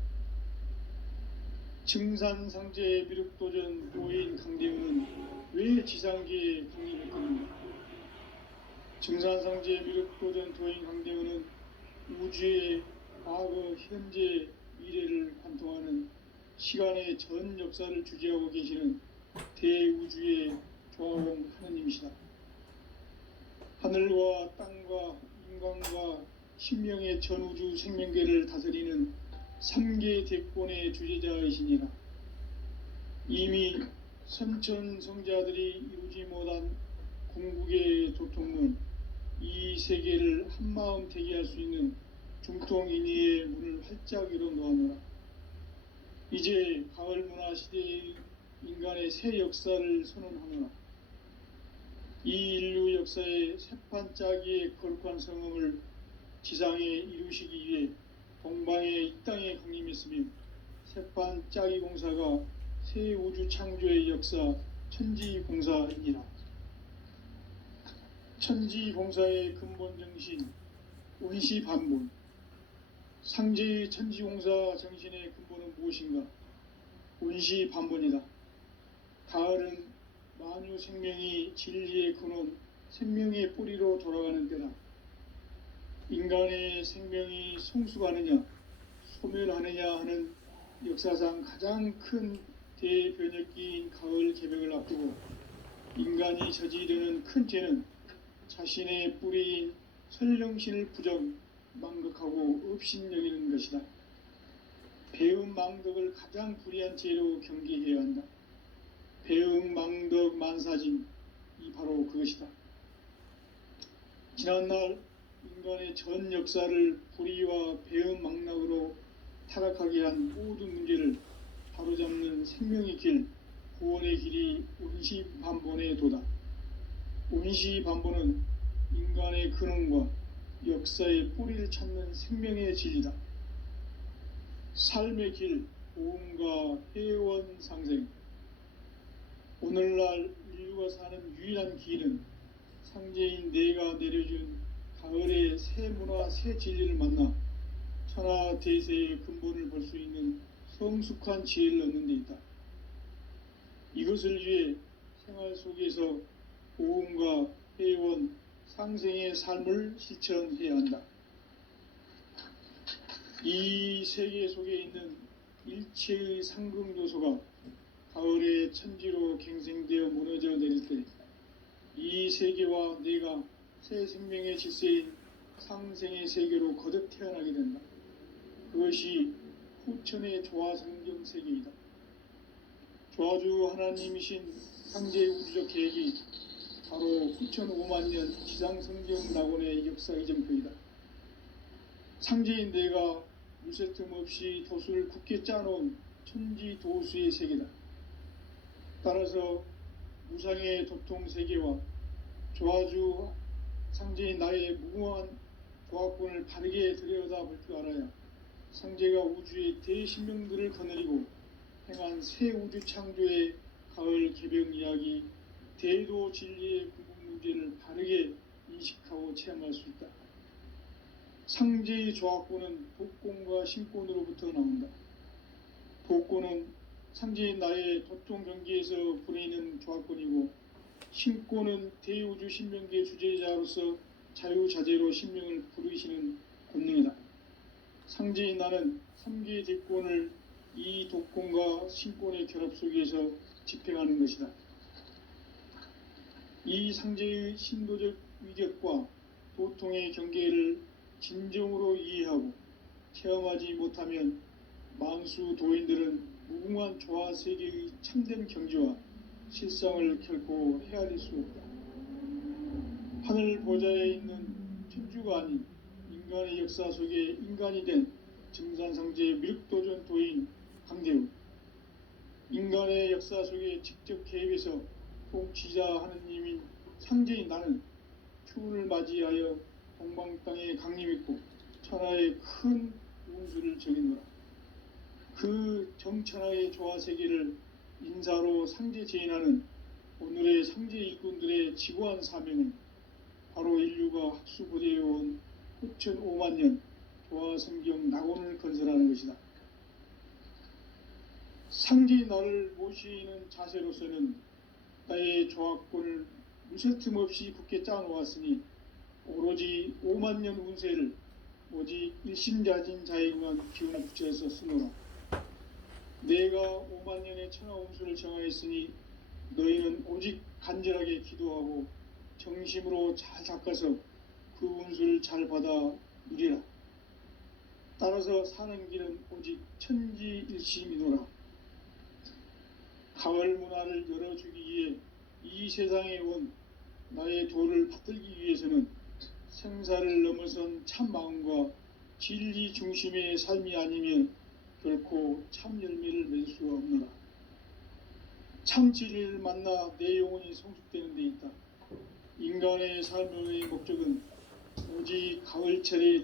증산상제 미륵도전 도인 강대훈은 왜 지상계에 강림했겠는가? 증산상제 미륵도전 도인 강대훈은 우주의 과거, 현재, 미래를 관통하는 시간의 전 역사를 주재하고 계시는 대우주의 조화공 하느님이시다. 하늘과 땅과 인간과 신명의 전우주 생명계를 다스리는 3계 대권의 주제자이시니라. 이미 선천성자들이 이루지 못한 궁극의 도통문, 이 세계를 한마음 되게 할 수 있는 중통인의의 문을 활짝 열어놓아노라. 이제 가을 문화 시대의 인간의 새 역사를 선언하노라. 이 인류 역사의 새판짜기의 거룩한 성음을 지상에 이루시기 위해 동방의 이 땅에 강림했으며 새판짜기 공사가 새 우주 창조의 역사 천지공사이니라. 천지공사의 근본 정신 운시반본, 상제의 천지공사 정신의 근본은 무엇인가? 운시반본이다. 가을은 만유 생명이 진리의 근원, 생명의 뿌리로 돌아가는 때다. 인간의 생명이 성숙하느냐, 소멸하느냐 하는 역사상 가장 큰 대변혁기인 가을 개벽을 앞두고 인간이 저지르는 큰 죄는 자신의 뿌리인 설령신을 부정, 망극하고 업신여기는 것이다. 배음 망덕을 가장 불의한 죄로 경계해야 한다. 배음 망덕 만사진, 이 바로 그것이다. 지난날 인간의 전 역사를 불의와 배음 망락으로 타락하게 한 모든 문제를 바로잡는 생명의 길, 구원의 길이 운시반본의 도다. 운시반본은 인간의 근원과 역사의 뿌리를 찾는 생명의 진리다. 삶의 길, 보험과 회원 상생. 오늘날 인류가 사는 유일한 길은 상제인 내가 내려준 가을의 새 문화, 새 진리를 만나 천하 대세의 근본을 볼 수 있는 성숙한 지혜를 얻는 데 있다. 이것을 위해 생활 속에서 보험과 회원, 상생의 삶을 실천해야 한다. 이 세계 속에 있는 일체의 상금 요소가 가을의 천지로 갱생되어 무너져 내릴 때 이 세계와 내가 새 생명의 질서인 상생의 세계로 거듭 태어나게 된다. 그것이 후천의 조화성경 세계이다. 조화주 하나님이신 상제의 우주적 계획이 바로 후천 5만 년 지상성경 낙원의 역사 이정표이다. 상제인 내가 물새틈 없이 도수를 굳게 짜놓은 천지도수의 세계다. 따라서 무상의 도통 세계와 조화주 상제인 나의 무궁한 조화권을 바르게 들여다볼 줄 알아야 상제가 우주의 대신명들을 거느리고 행한 새 우주 창조의 가을 개벽 이야기, 대도 진리의 구분 문제를 바르게 인식하고 체험할 수 있다. 상제의 조화권은 복권과 신권으로부터 나온다. 복권은 상제인 나의 도통 경계에서 부리는 조화권이고, 신권은 대우주 신명계 주제자로서 자유자재로 신명을 부르시는 권능이다. 상제인 나는 3개 대권을 이 독권과 신권의 결합 속에서 집행하는 것이다. 이 상제의 신도적 위격과 도통의 경계를 진정으로 이해하고 체험하지 못하면 만수 도인들은 무궁한 조화세계의 참된 경지와 실상을 결코 헤아릴 수 없다. 하늘 보좌에 있는 천주가 아닌 인간의 역사 속에 인간이 된 증산상제 미륵도전 도인 강대우, 인간의 역사 속에 직접 개입해서 통치자 하느님인 상제인 나는 추운을 맞이하여 동방 땅에 강림했고 천하의 큰 운수를 정했노라. 그 정천하의 조화세계를 인사로 상제 제인하는 오늘의 상제 일꾼들의 지고한 사명은 바로 인류가 학수고대해온 9,500만 년 조화성경 낙원을 건설하는 것이다. 상제의 나를 모시는 자세로서는 나의 조합권을 무쇠틈 없이 굳게 짜놓았으니 오로지 5만 년 운세를 오직 일심자진 자에게만 기운을 붙여서 쓰노라. 내가 5만 년의 천하 운수를 정하였으니 너희는 오직 간절하게 기도하고 정심으로 잘 닦아서 그 운수를 잘 받아 누리라. 따라서 사는 길은 오직 천지일심이노라. 가을 문화를 열어주기 위해 이 세상에 온 나의 도를 받들기 위해서는 생사를 넘어선 참 마음과 진리 중심의 삶이 아니면 결코 참 열매를 맺을 수가 없노라. 참 진리를 만나 내 영혼이 성숙되는 데 있다. 인간의 삶의 목적은 오직 가을철의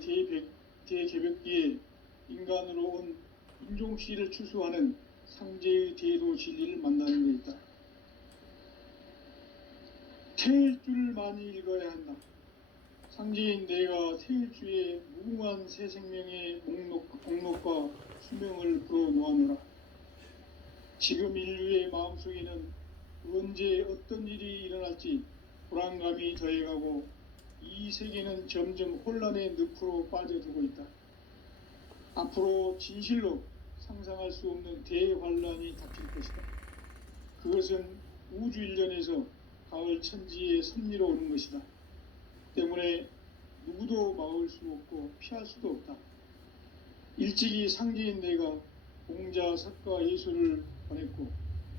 대개벽기에 인간으로 온 인종씨를 추수하는 상제의 대도 진리를 만나는 데 있다. 태일주를 많이 읽어야 한다. 상제인 내가 태일주의 무궁한 새 생명의 목록과 수명을 풀어놓아노라. 지금 인류의 마음속에는 언제 어떤 일이 일어날지 불안감이 더해가고 이 세계는 점점 혼란의 늪으로 빠져들고 있다. 앞으로 진실로 상상할 수 없는 대환란이 닥칠 것이다. 그것은 우주 일련에서 가을 천지의 섭리로 오는 것이다. 때문에 누구도 막을 수 없고 피할 수도 없다. 일찍이 상제인 내가 공자, 석가, 예수를 보냈고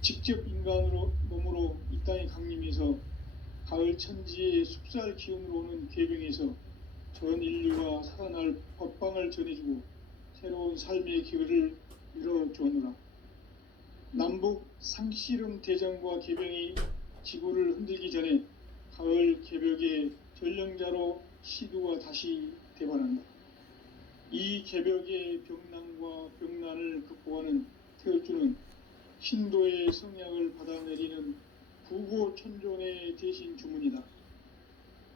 직접 인간으로 몸으로 이 땅에 강림해서 가을 천지의 숲살 기운으로 오는 계병에서 전 인류가 살아날 법방을 전해주고 새로운 삶의 기회를 이뤄주었노라. 남북 상씨름 대전과 계병이 지구를 흔들기 전에 가을 개벽의 전령자로 시두가 다시 대반한다. 이 개벽의 병난과 병난을 극복하는 태울주는 신도의 성약을 받아내리는 부고천존의 대신 주문이다.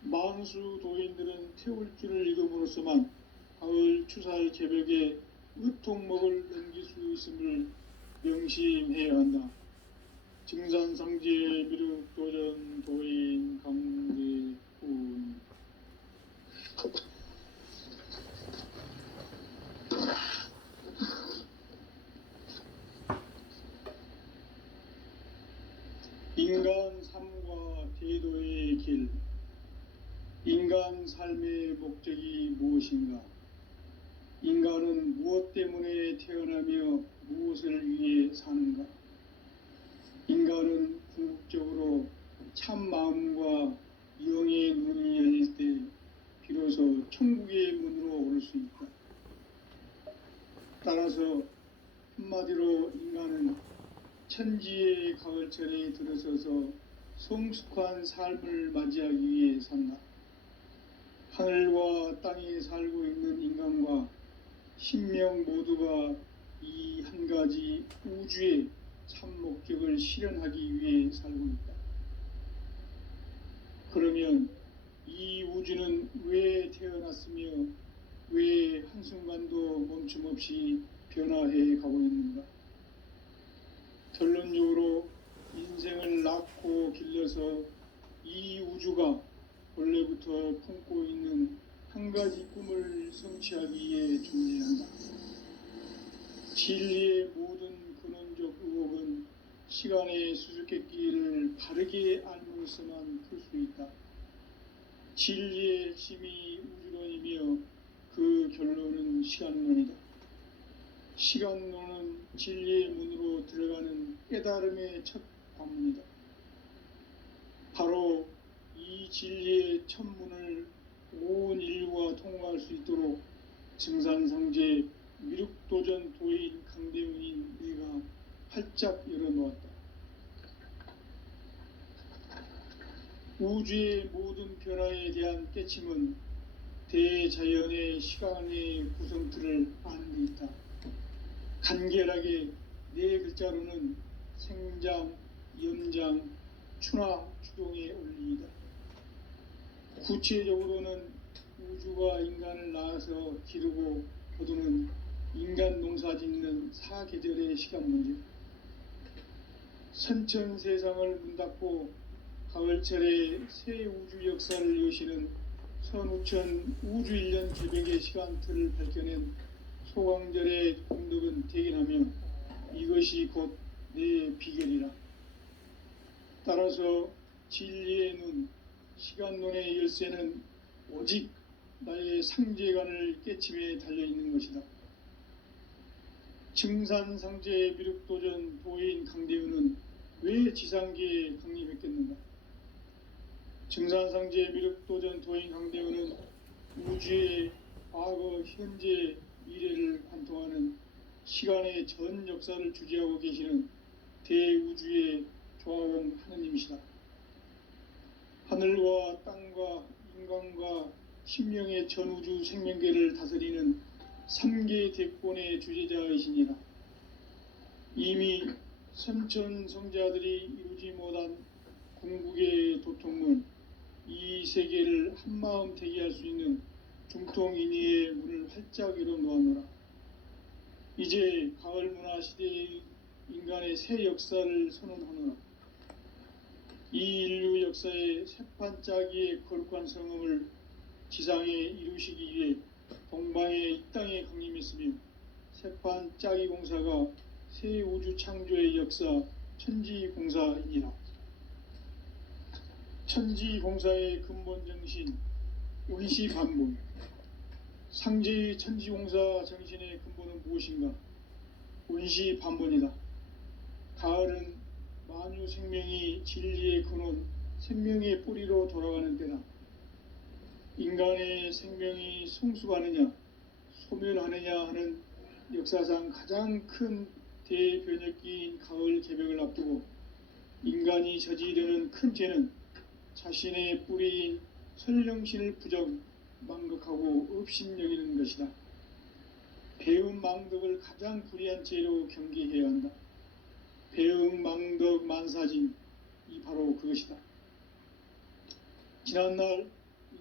만수 도인들은 태울주를 읽음으로써만 가을 추살 개벽에 의통목을 넘길 수 있음을 명심해야 한다. 증산상제 미륵도전 도인 강대훈. 인간 삶과 대도의 길. 인간 삶의 목적이 무엇인가? 인간은 무엇 때문에 태어나며 무엇을 위해 사는가? 인간은 궁극적으로 참 마음과 영의 눈이 열릴 때 비로소 천국의 문으로 오를 수 있다. 따라서 한마디로 인간은 천지의 가을철에 들어서서 성숙한 삶을 맞이하기 위해 산다. 하늘과 땅에 살고 있는 인간과 신명 모두가 이 한 가지 우주의 참 목적을 실현하기 위해 살고 있다. 그러면 이 우주는 왜 태어났으며 왜 한순간도 멈춤 없이 변화해 가고 있는가? 결론적으로 인생을 낳고 길러서 이 우주가 원래부터 품고 있는 한 가지 꿈을 성취하기 위해 존재한다. 진리의 모든 근원적 의혹은 시간의 수수께끼를 바르게 알므로서만 풀 수 있다. 진리의 핵심이 우주론이며 그 결론은 시간론이다. 시간론은 진리의 문으로 들어가는 깨달음의 첫 관문이다. 바로 이 진리의 첫 문을 온 인류가 통과할 수 있도록 증산상제 미륵도전 도인 강대훈인 내가 활짝 열어놓았다. 우주의 모든 변화에 대한 깨침은 대자연의 시간의 구성틀을 아는 데 있다. 간결하게 네 글자로는 생장, 연장, 추나, 추동의 원리이다. 구체적으로는 우주가 인간을 낳아서 기르고 거두는 인간 농사 짓는 사계절의 시간 문제, 선천 세상을 문 닫고 가을철에 새 우주 역사를 여시는 선우천 우주 1년 개백의 시간틀을 밝혀낸 소강절의 공덕은 대견하며 이것이 곧 내 비결이라. 따라서 진리의 눈, 시간론의 열쇠는 오직 나의 상제관을 깨침에 달려있는 것이다. 증산상제 미륵도전 도인 강대훈은 왜 지상계에 강림했겠는가? 증산상제 미륵도전 도인 강대훈은 우주의 과거, 현재, 미래를 관통하는 시간의 전 역사를 주재하고 계시는 대우주의 조화원 하느님이시다. 하늘과 땅과 인간과 신명의 전우주 생명계를 다스리는 3계 대권의 주재자이시니라. 이미 선천성자들이 이루지 못한 궁극의 도통문, 이 세계를 한마음 대기할 수 있는 중통인의의 문을 활짝 열어놓았노라. 이제 가을 문화 시대의 인간의 새 역사를 선언하노라. 이 인류 역사의 새판짜기의 거룩한 성음을 지상에 이루시기 위해 동방의 이 땅에 강림했으며 새판짜기 공사가 새 우주 창조의 역사 천지공사이니라. 천지공사의 근본 정신 운시반본. 상제의 천지공사 정신의 근본은 무엇인가? 운시반본이다. 가을은 만유 생명이 진리의 근원, 생명의 뿌리로 돌아가는 때다. 인간의 생명이 성숙하느냐, 소멸하느냐 하는 역사상 가장 큰 대변혁기인 가을 개벽을 앞두고 인간이 저지르는 큰 죄는 자신의 뿌리인 설령신을 부정, 망극하고 업신여기는 것이다. 배음 망덕을 가장 불의한 죄로 경계해야 한다. 배음 망덕 만사진, 이 바로 그것이다. 지난날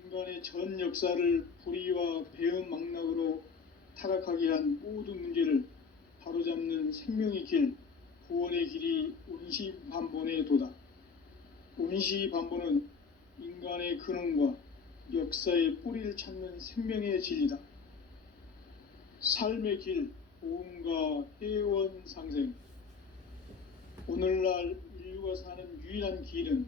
인간의 전 역사를 불의와 배음 망락으로 타락하게 한 모든 문제를 바로잡는 생명의 길, 구원의 길이 운시반본의 도다. 운시반본은 인간의 근원과 역사의 뿌리를 찾는 생명의 진리다. 삶의 길, 보험과 회원 상생. 오늘날 인류가 사는 유일한 길은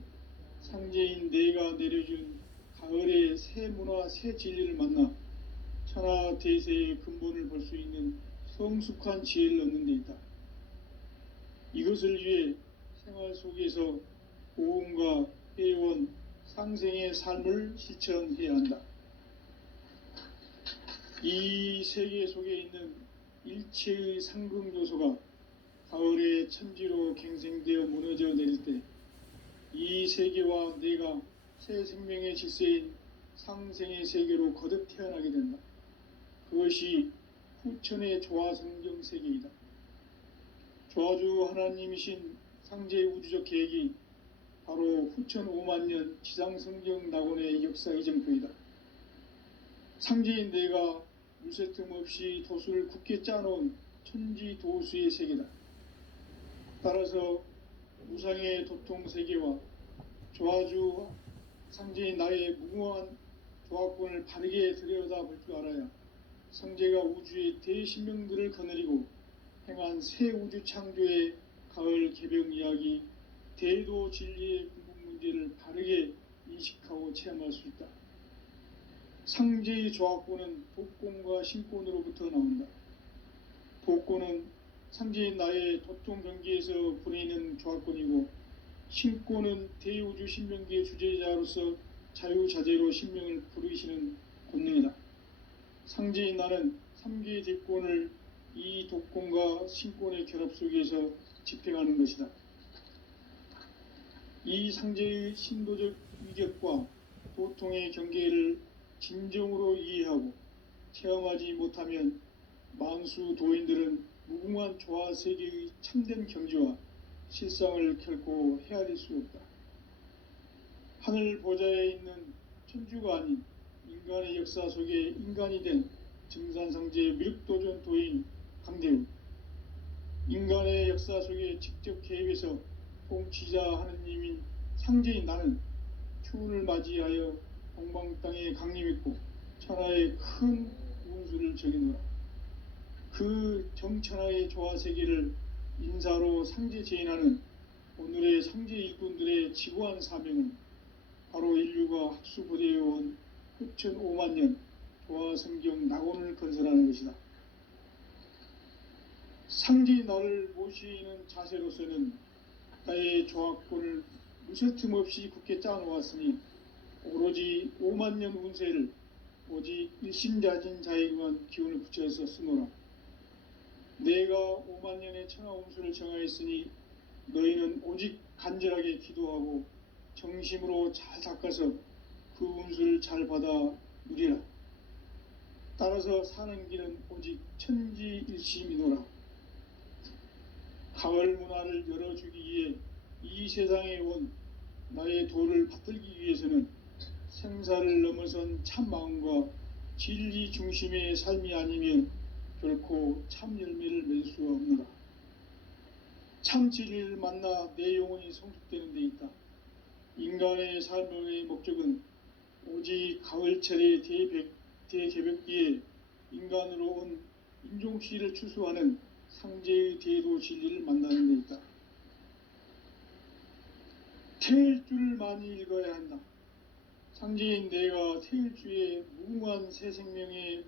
상제인 내가 내려준 가을의 새 문화, 새 진리를 만나 천하대세의 근본을 볼 수 있는 성숙한 지혜를 얻는 데 있다. 이것을 위해 생활 속에서 보험과 회원, 상생의 삶을 실천해야 한다. 이 세계 속에 있는 일체의 상금 요소가 가을의 천지로 갱생되어 무너져 내릴 때 이 세계와 내가 새 생명의 질서인 상생의 세계로 거듭 태어나게 된다. 그것이 후천의 조화성경 세계이다. 조화주 하나님이신 상제의 우주적 계획이 바로 후천 5만년 지상성경 낙원의 역사 이정표이다. 상제인 내가 물새 틈 없이 도수를 굳게 짜놓은 천지 도수의 세계다. 따라서 무상의 도통 세계와 조화주 상제인 나의 무궁한 조합권을 바르게 들여다볼 줄 알아야 성제가 우주의 대신명들을 거느리고 행한 새 우주 창조의 가을 개벽 이야기, 대도 진리의 궁극 문제를 바르게 인식하고 체험할 수 있다. 상제의 조합권은 독권과 신권으로부터 나온다. 독권은 상제인 나의 도통 경계에서 부리는 조합권이고, 신권은 대우주 신명기의 주제자로서 자유자재로 신명을 부르시는 권능이다. 상제인 나는 3개의 대권을 이 독권과 신권의 결합 속에서 집행하는 것이다. 이 상제의 신도적 위격과 도통의 경계를 진정으로 이해하고 체험하지 못하면 만수 도인들은 무궁한 조화세계의 참된 경지와 실상을 결코 헤아릴 수 없다. 하늘 보좌에 있는 천주가 아닌 인간의 역사 속에 인간이 된 증산상제 미륵도전 도인 강대우, 인간의 역사 속에 직접 개입해서 통치자 하느님인 상제인 나는 추운을 맞이하여 동방 땅에 강림했고 천하의 큰 운수를 적이노라. 그 정천하의 조화세계를 인사로 상제 제인하는 오늘의 상제 일꾼들의 지구한 사명은 바로 인류가 학수부대해온 흡천 5만 년 조화성경 낙원을 건설하는 것이다. 상제인 나를 모시는 자세로서는 나의 조합권을 무쇠틈 없이 굳게 짜놓았으니 오로지 5만 년 운세를 오직 일심자진 자에게만 기운을 붙여서 쓰노라. 내가 5만 년의 천하 운수를 정하였으니 너희는 오직 간절하게 기도하고 정심으로 잘 닦아서 그 운수를 잘 받아 누리라. 따라서 사는 길은 오직 천지일심이노라. 가을 문화를 열어주기 위해 이 세상에 온 나의 도를 받들기 위해서는 생사를 넘어선 참 마음과 진리 중심의 삶이 아니면 결코 참 열매를 맺을 수가 없노라. 참 진리를 만나 내 영혼이 성숙되는 데 있다. 인간의 삶의 목적은 오직 가을철의 대개벽기에 인간으로 온 인종씨를 추수하는 상제의 대도 진리를 만나는 데 있다. 태일주를 많이 읽어야 한다. 상제인 내가 태일주의 무궁한 새 생명의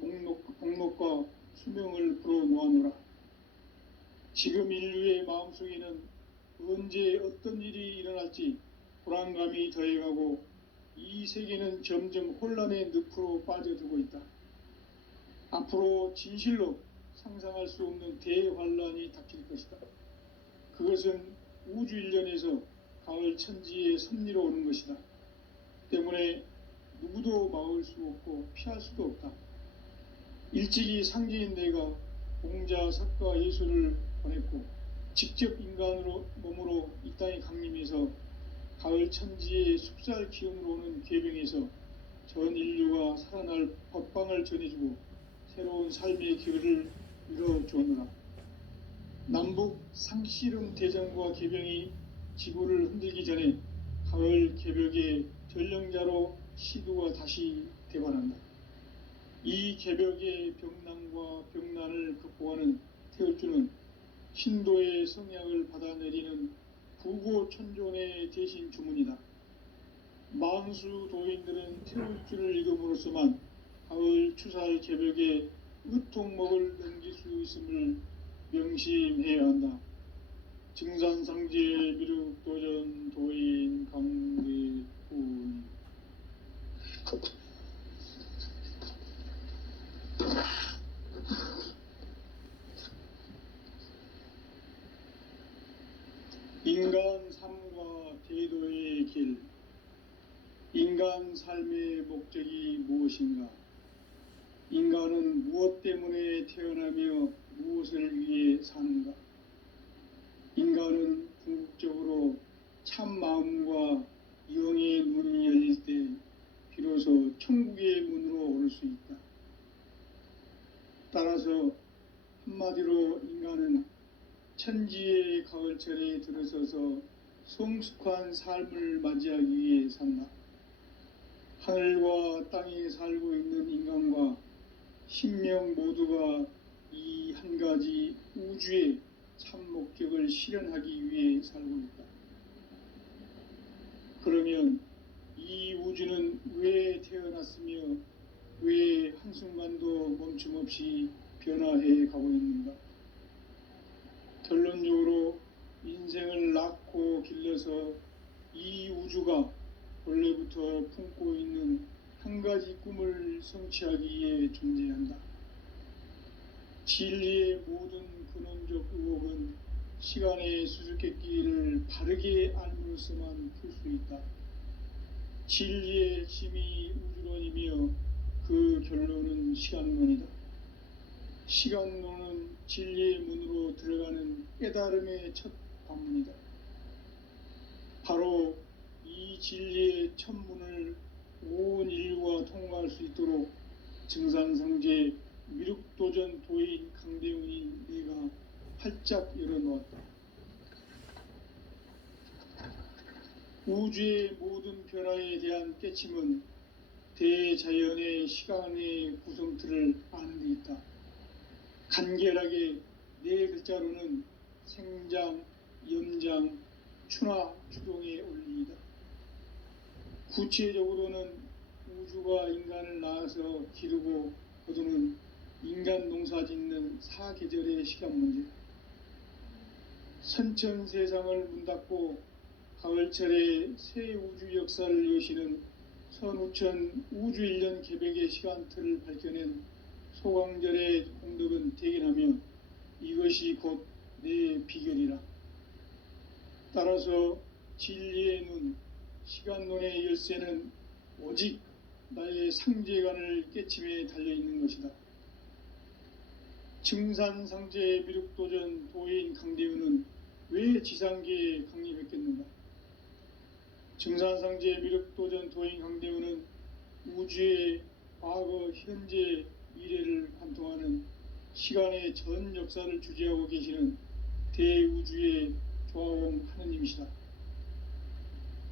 목록과 수명을 풀어놓아노라. 지금 인류의 마음속에는 언제 어떤 일이 일어날지 불안감이 더해가고 이 세계는 점점 혼란의 늪으로 빠져들고 있다. 앞으로 진실로 상상할 수 없는 대환란이 닥칠 것이다. 그것은 우주 일련에서 가을 천지의 섭리로 오는 것이다. 때문에 누구도 막을 수 없고 피할 수도 없다. 일찍이 상제인 내가 공자, 석가, 예수를 보냈고 직접 인간으로 몸으로 이 땅에 강림해서 가을 천지의 숙살 기운으로 오는 계병에서 전 인류가 살아날 법방을 전해주고 새로운 삶의 기회를 이뤄주었노라. 남북 상씨름 대전과 계병이 지구를 흔들기 전에 가을 개벽의 전령자로 시두가 다시 대관한다. 이 개벽의 병난과 병난을 극복하는 태울주는 신도의 성약을 받아내리는 부고천존의 대신 주문이다. 만수 도인들은 태울주를 읽음으로써만 가을 추살 개벽의 으통목을 넘길 수 있음을 명심해야 한다. 증산상제 미륵도전 도인 강대훈. 인간 삶과 대도의 길. 인간 삶의 목적이 무엇인가? 인간은 무엇 때문에 태어나며 무엇을 위해 사는가? 인간은 궁극적으로 참 마음과 영의 문이 열릴 때 비로소 천국의 문으로 오를 수 있다. 따라서 한마디로 인간은 천지의 가을철에 들어서서 성숙한 삶을 맞이하기 위해 산다. 하늘과 땅에 살고 있는 인간과 신명 모두가 이 한 가지 우주의 참 목적을 실현하기 위해 살고 있다. 그러면 이 우주는 왜 태어났으며 왜 한순간도 멈춤없이 변화해 가고 있는가? 결론적으로 인생을 낳고 길러서 이 우주가 원래부터 품고 있는 한 가지 꿈을 성취하기 위해 존재한다. 진리의 모든 근원적 의혹은 시간의 수수께끼를 바르게 알므로써만 풀 수 있다. 진리의 힘이 우주론이며 그 결론은 시간론이다. 시간론은 진리의 문으로 들어가는 깨달음의 첫 관문이다. 바로 이 진리의 첫 문을 온 인류가 통과할 수 있도록 증산성제 미륵도전 도인 강대훈인 내가 활짝 열어놓았다. 우주의 모든 변화에 대한 깨침은 대자연의 시간의 구성틀을 아는 데 있다. 간결하게 네 글자로는 생장, 염장, 추나 추동의 원리이다. 구체적으로는 우주가 인간을 낳아서 기르고 거두는 인간 농사 짓는 사계절의 시간 문제, 선천 세상을 문 닫고 가을철에 새 우주 역사를 여시는 선우천 우주 1년 개백의 시간틀을 밝혀낸 소강절의 공덕은 대견하며 이것이 곧 내 비결이라. 따라서 진리의 눈, 시간론의 열쇠는 오직 나의 상제관을 깨침에 달려있는 것이다. 증산상제 미륵도전 도인 강대훈은 왜 지상계에 강림했겠는가? 증산상제 미륵도전 도인 강대훈은 우주의 과거, 현재, 미래를 관통하는 시간의 전 역사를 주재하고 계시는 대우주의 조화원 하느님이시다.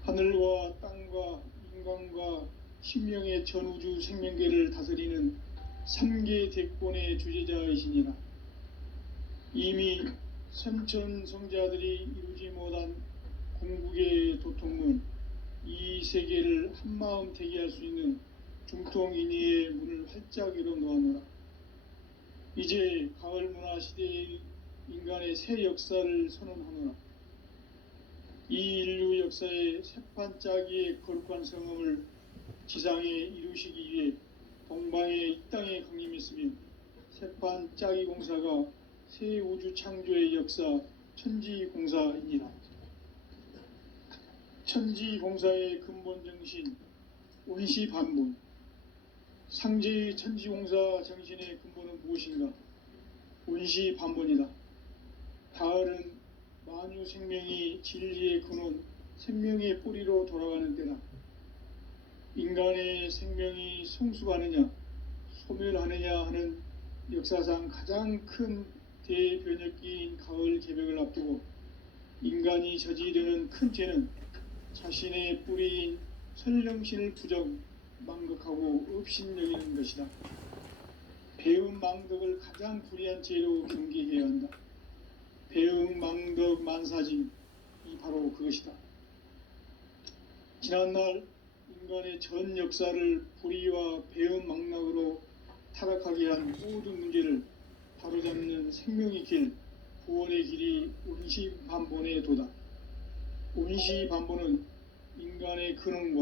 하늘과 땅과 인간과 신명의 전우주 생명계를 다스리는 3계 대권의 주재자이시니라. 이미 선천성자들이 이루지 못한 궁극의 도통문, 이 세계를 한마음 대기할 수 있는 중통인의의 문을 활짝 열어놓았노라. 이제 가을 문화 시대의 인간의 새 역사를 선언하노라. 이 인류 역사의 새판짜기의 거룩한 성음을 지상에 이루시기 위해 동방의 이 땅에 강림했으며 새판짜기 공사가 새 우주 창조의 역사 천지공사이니라. 천지공사의 근본 정신 온시반본, 상제의 천지공사 정신의 근본은 무엇인가? 온시반본이다. 가을은 만유 생명이 진리의 근원, 생명의 뿌리로 돌아가는 때다. 인간의 생명이 성숙하느냐, 소멸하느냐 하는 역사상 가장 큰 대변혁기인 가을 개벽을 앞두고 인간이 저지르는 큰 죄는 자신의 뿌리인 설령신을 부정, 망극하고 업신여기는 것이다. 배음 망덕을 가장 불의한 죄로 경계해야 한다. 배음 망덕 만사진, 이 바로 그것이다. 지난날 인간의 전 역사를 불의와 배음 망락으로 타락하게 한 모든 문제를 바로잡는 생명의 길, 구원의 길이 온시반본의 도다. 온시반본은 인간의 근원과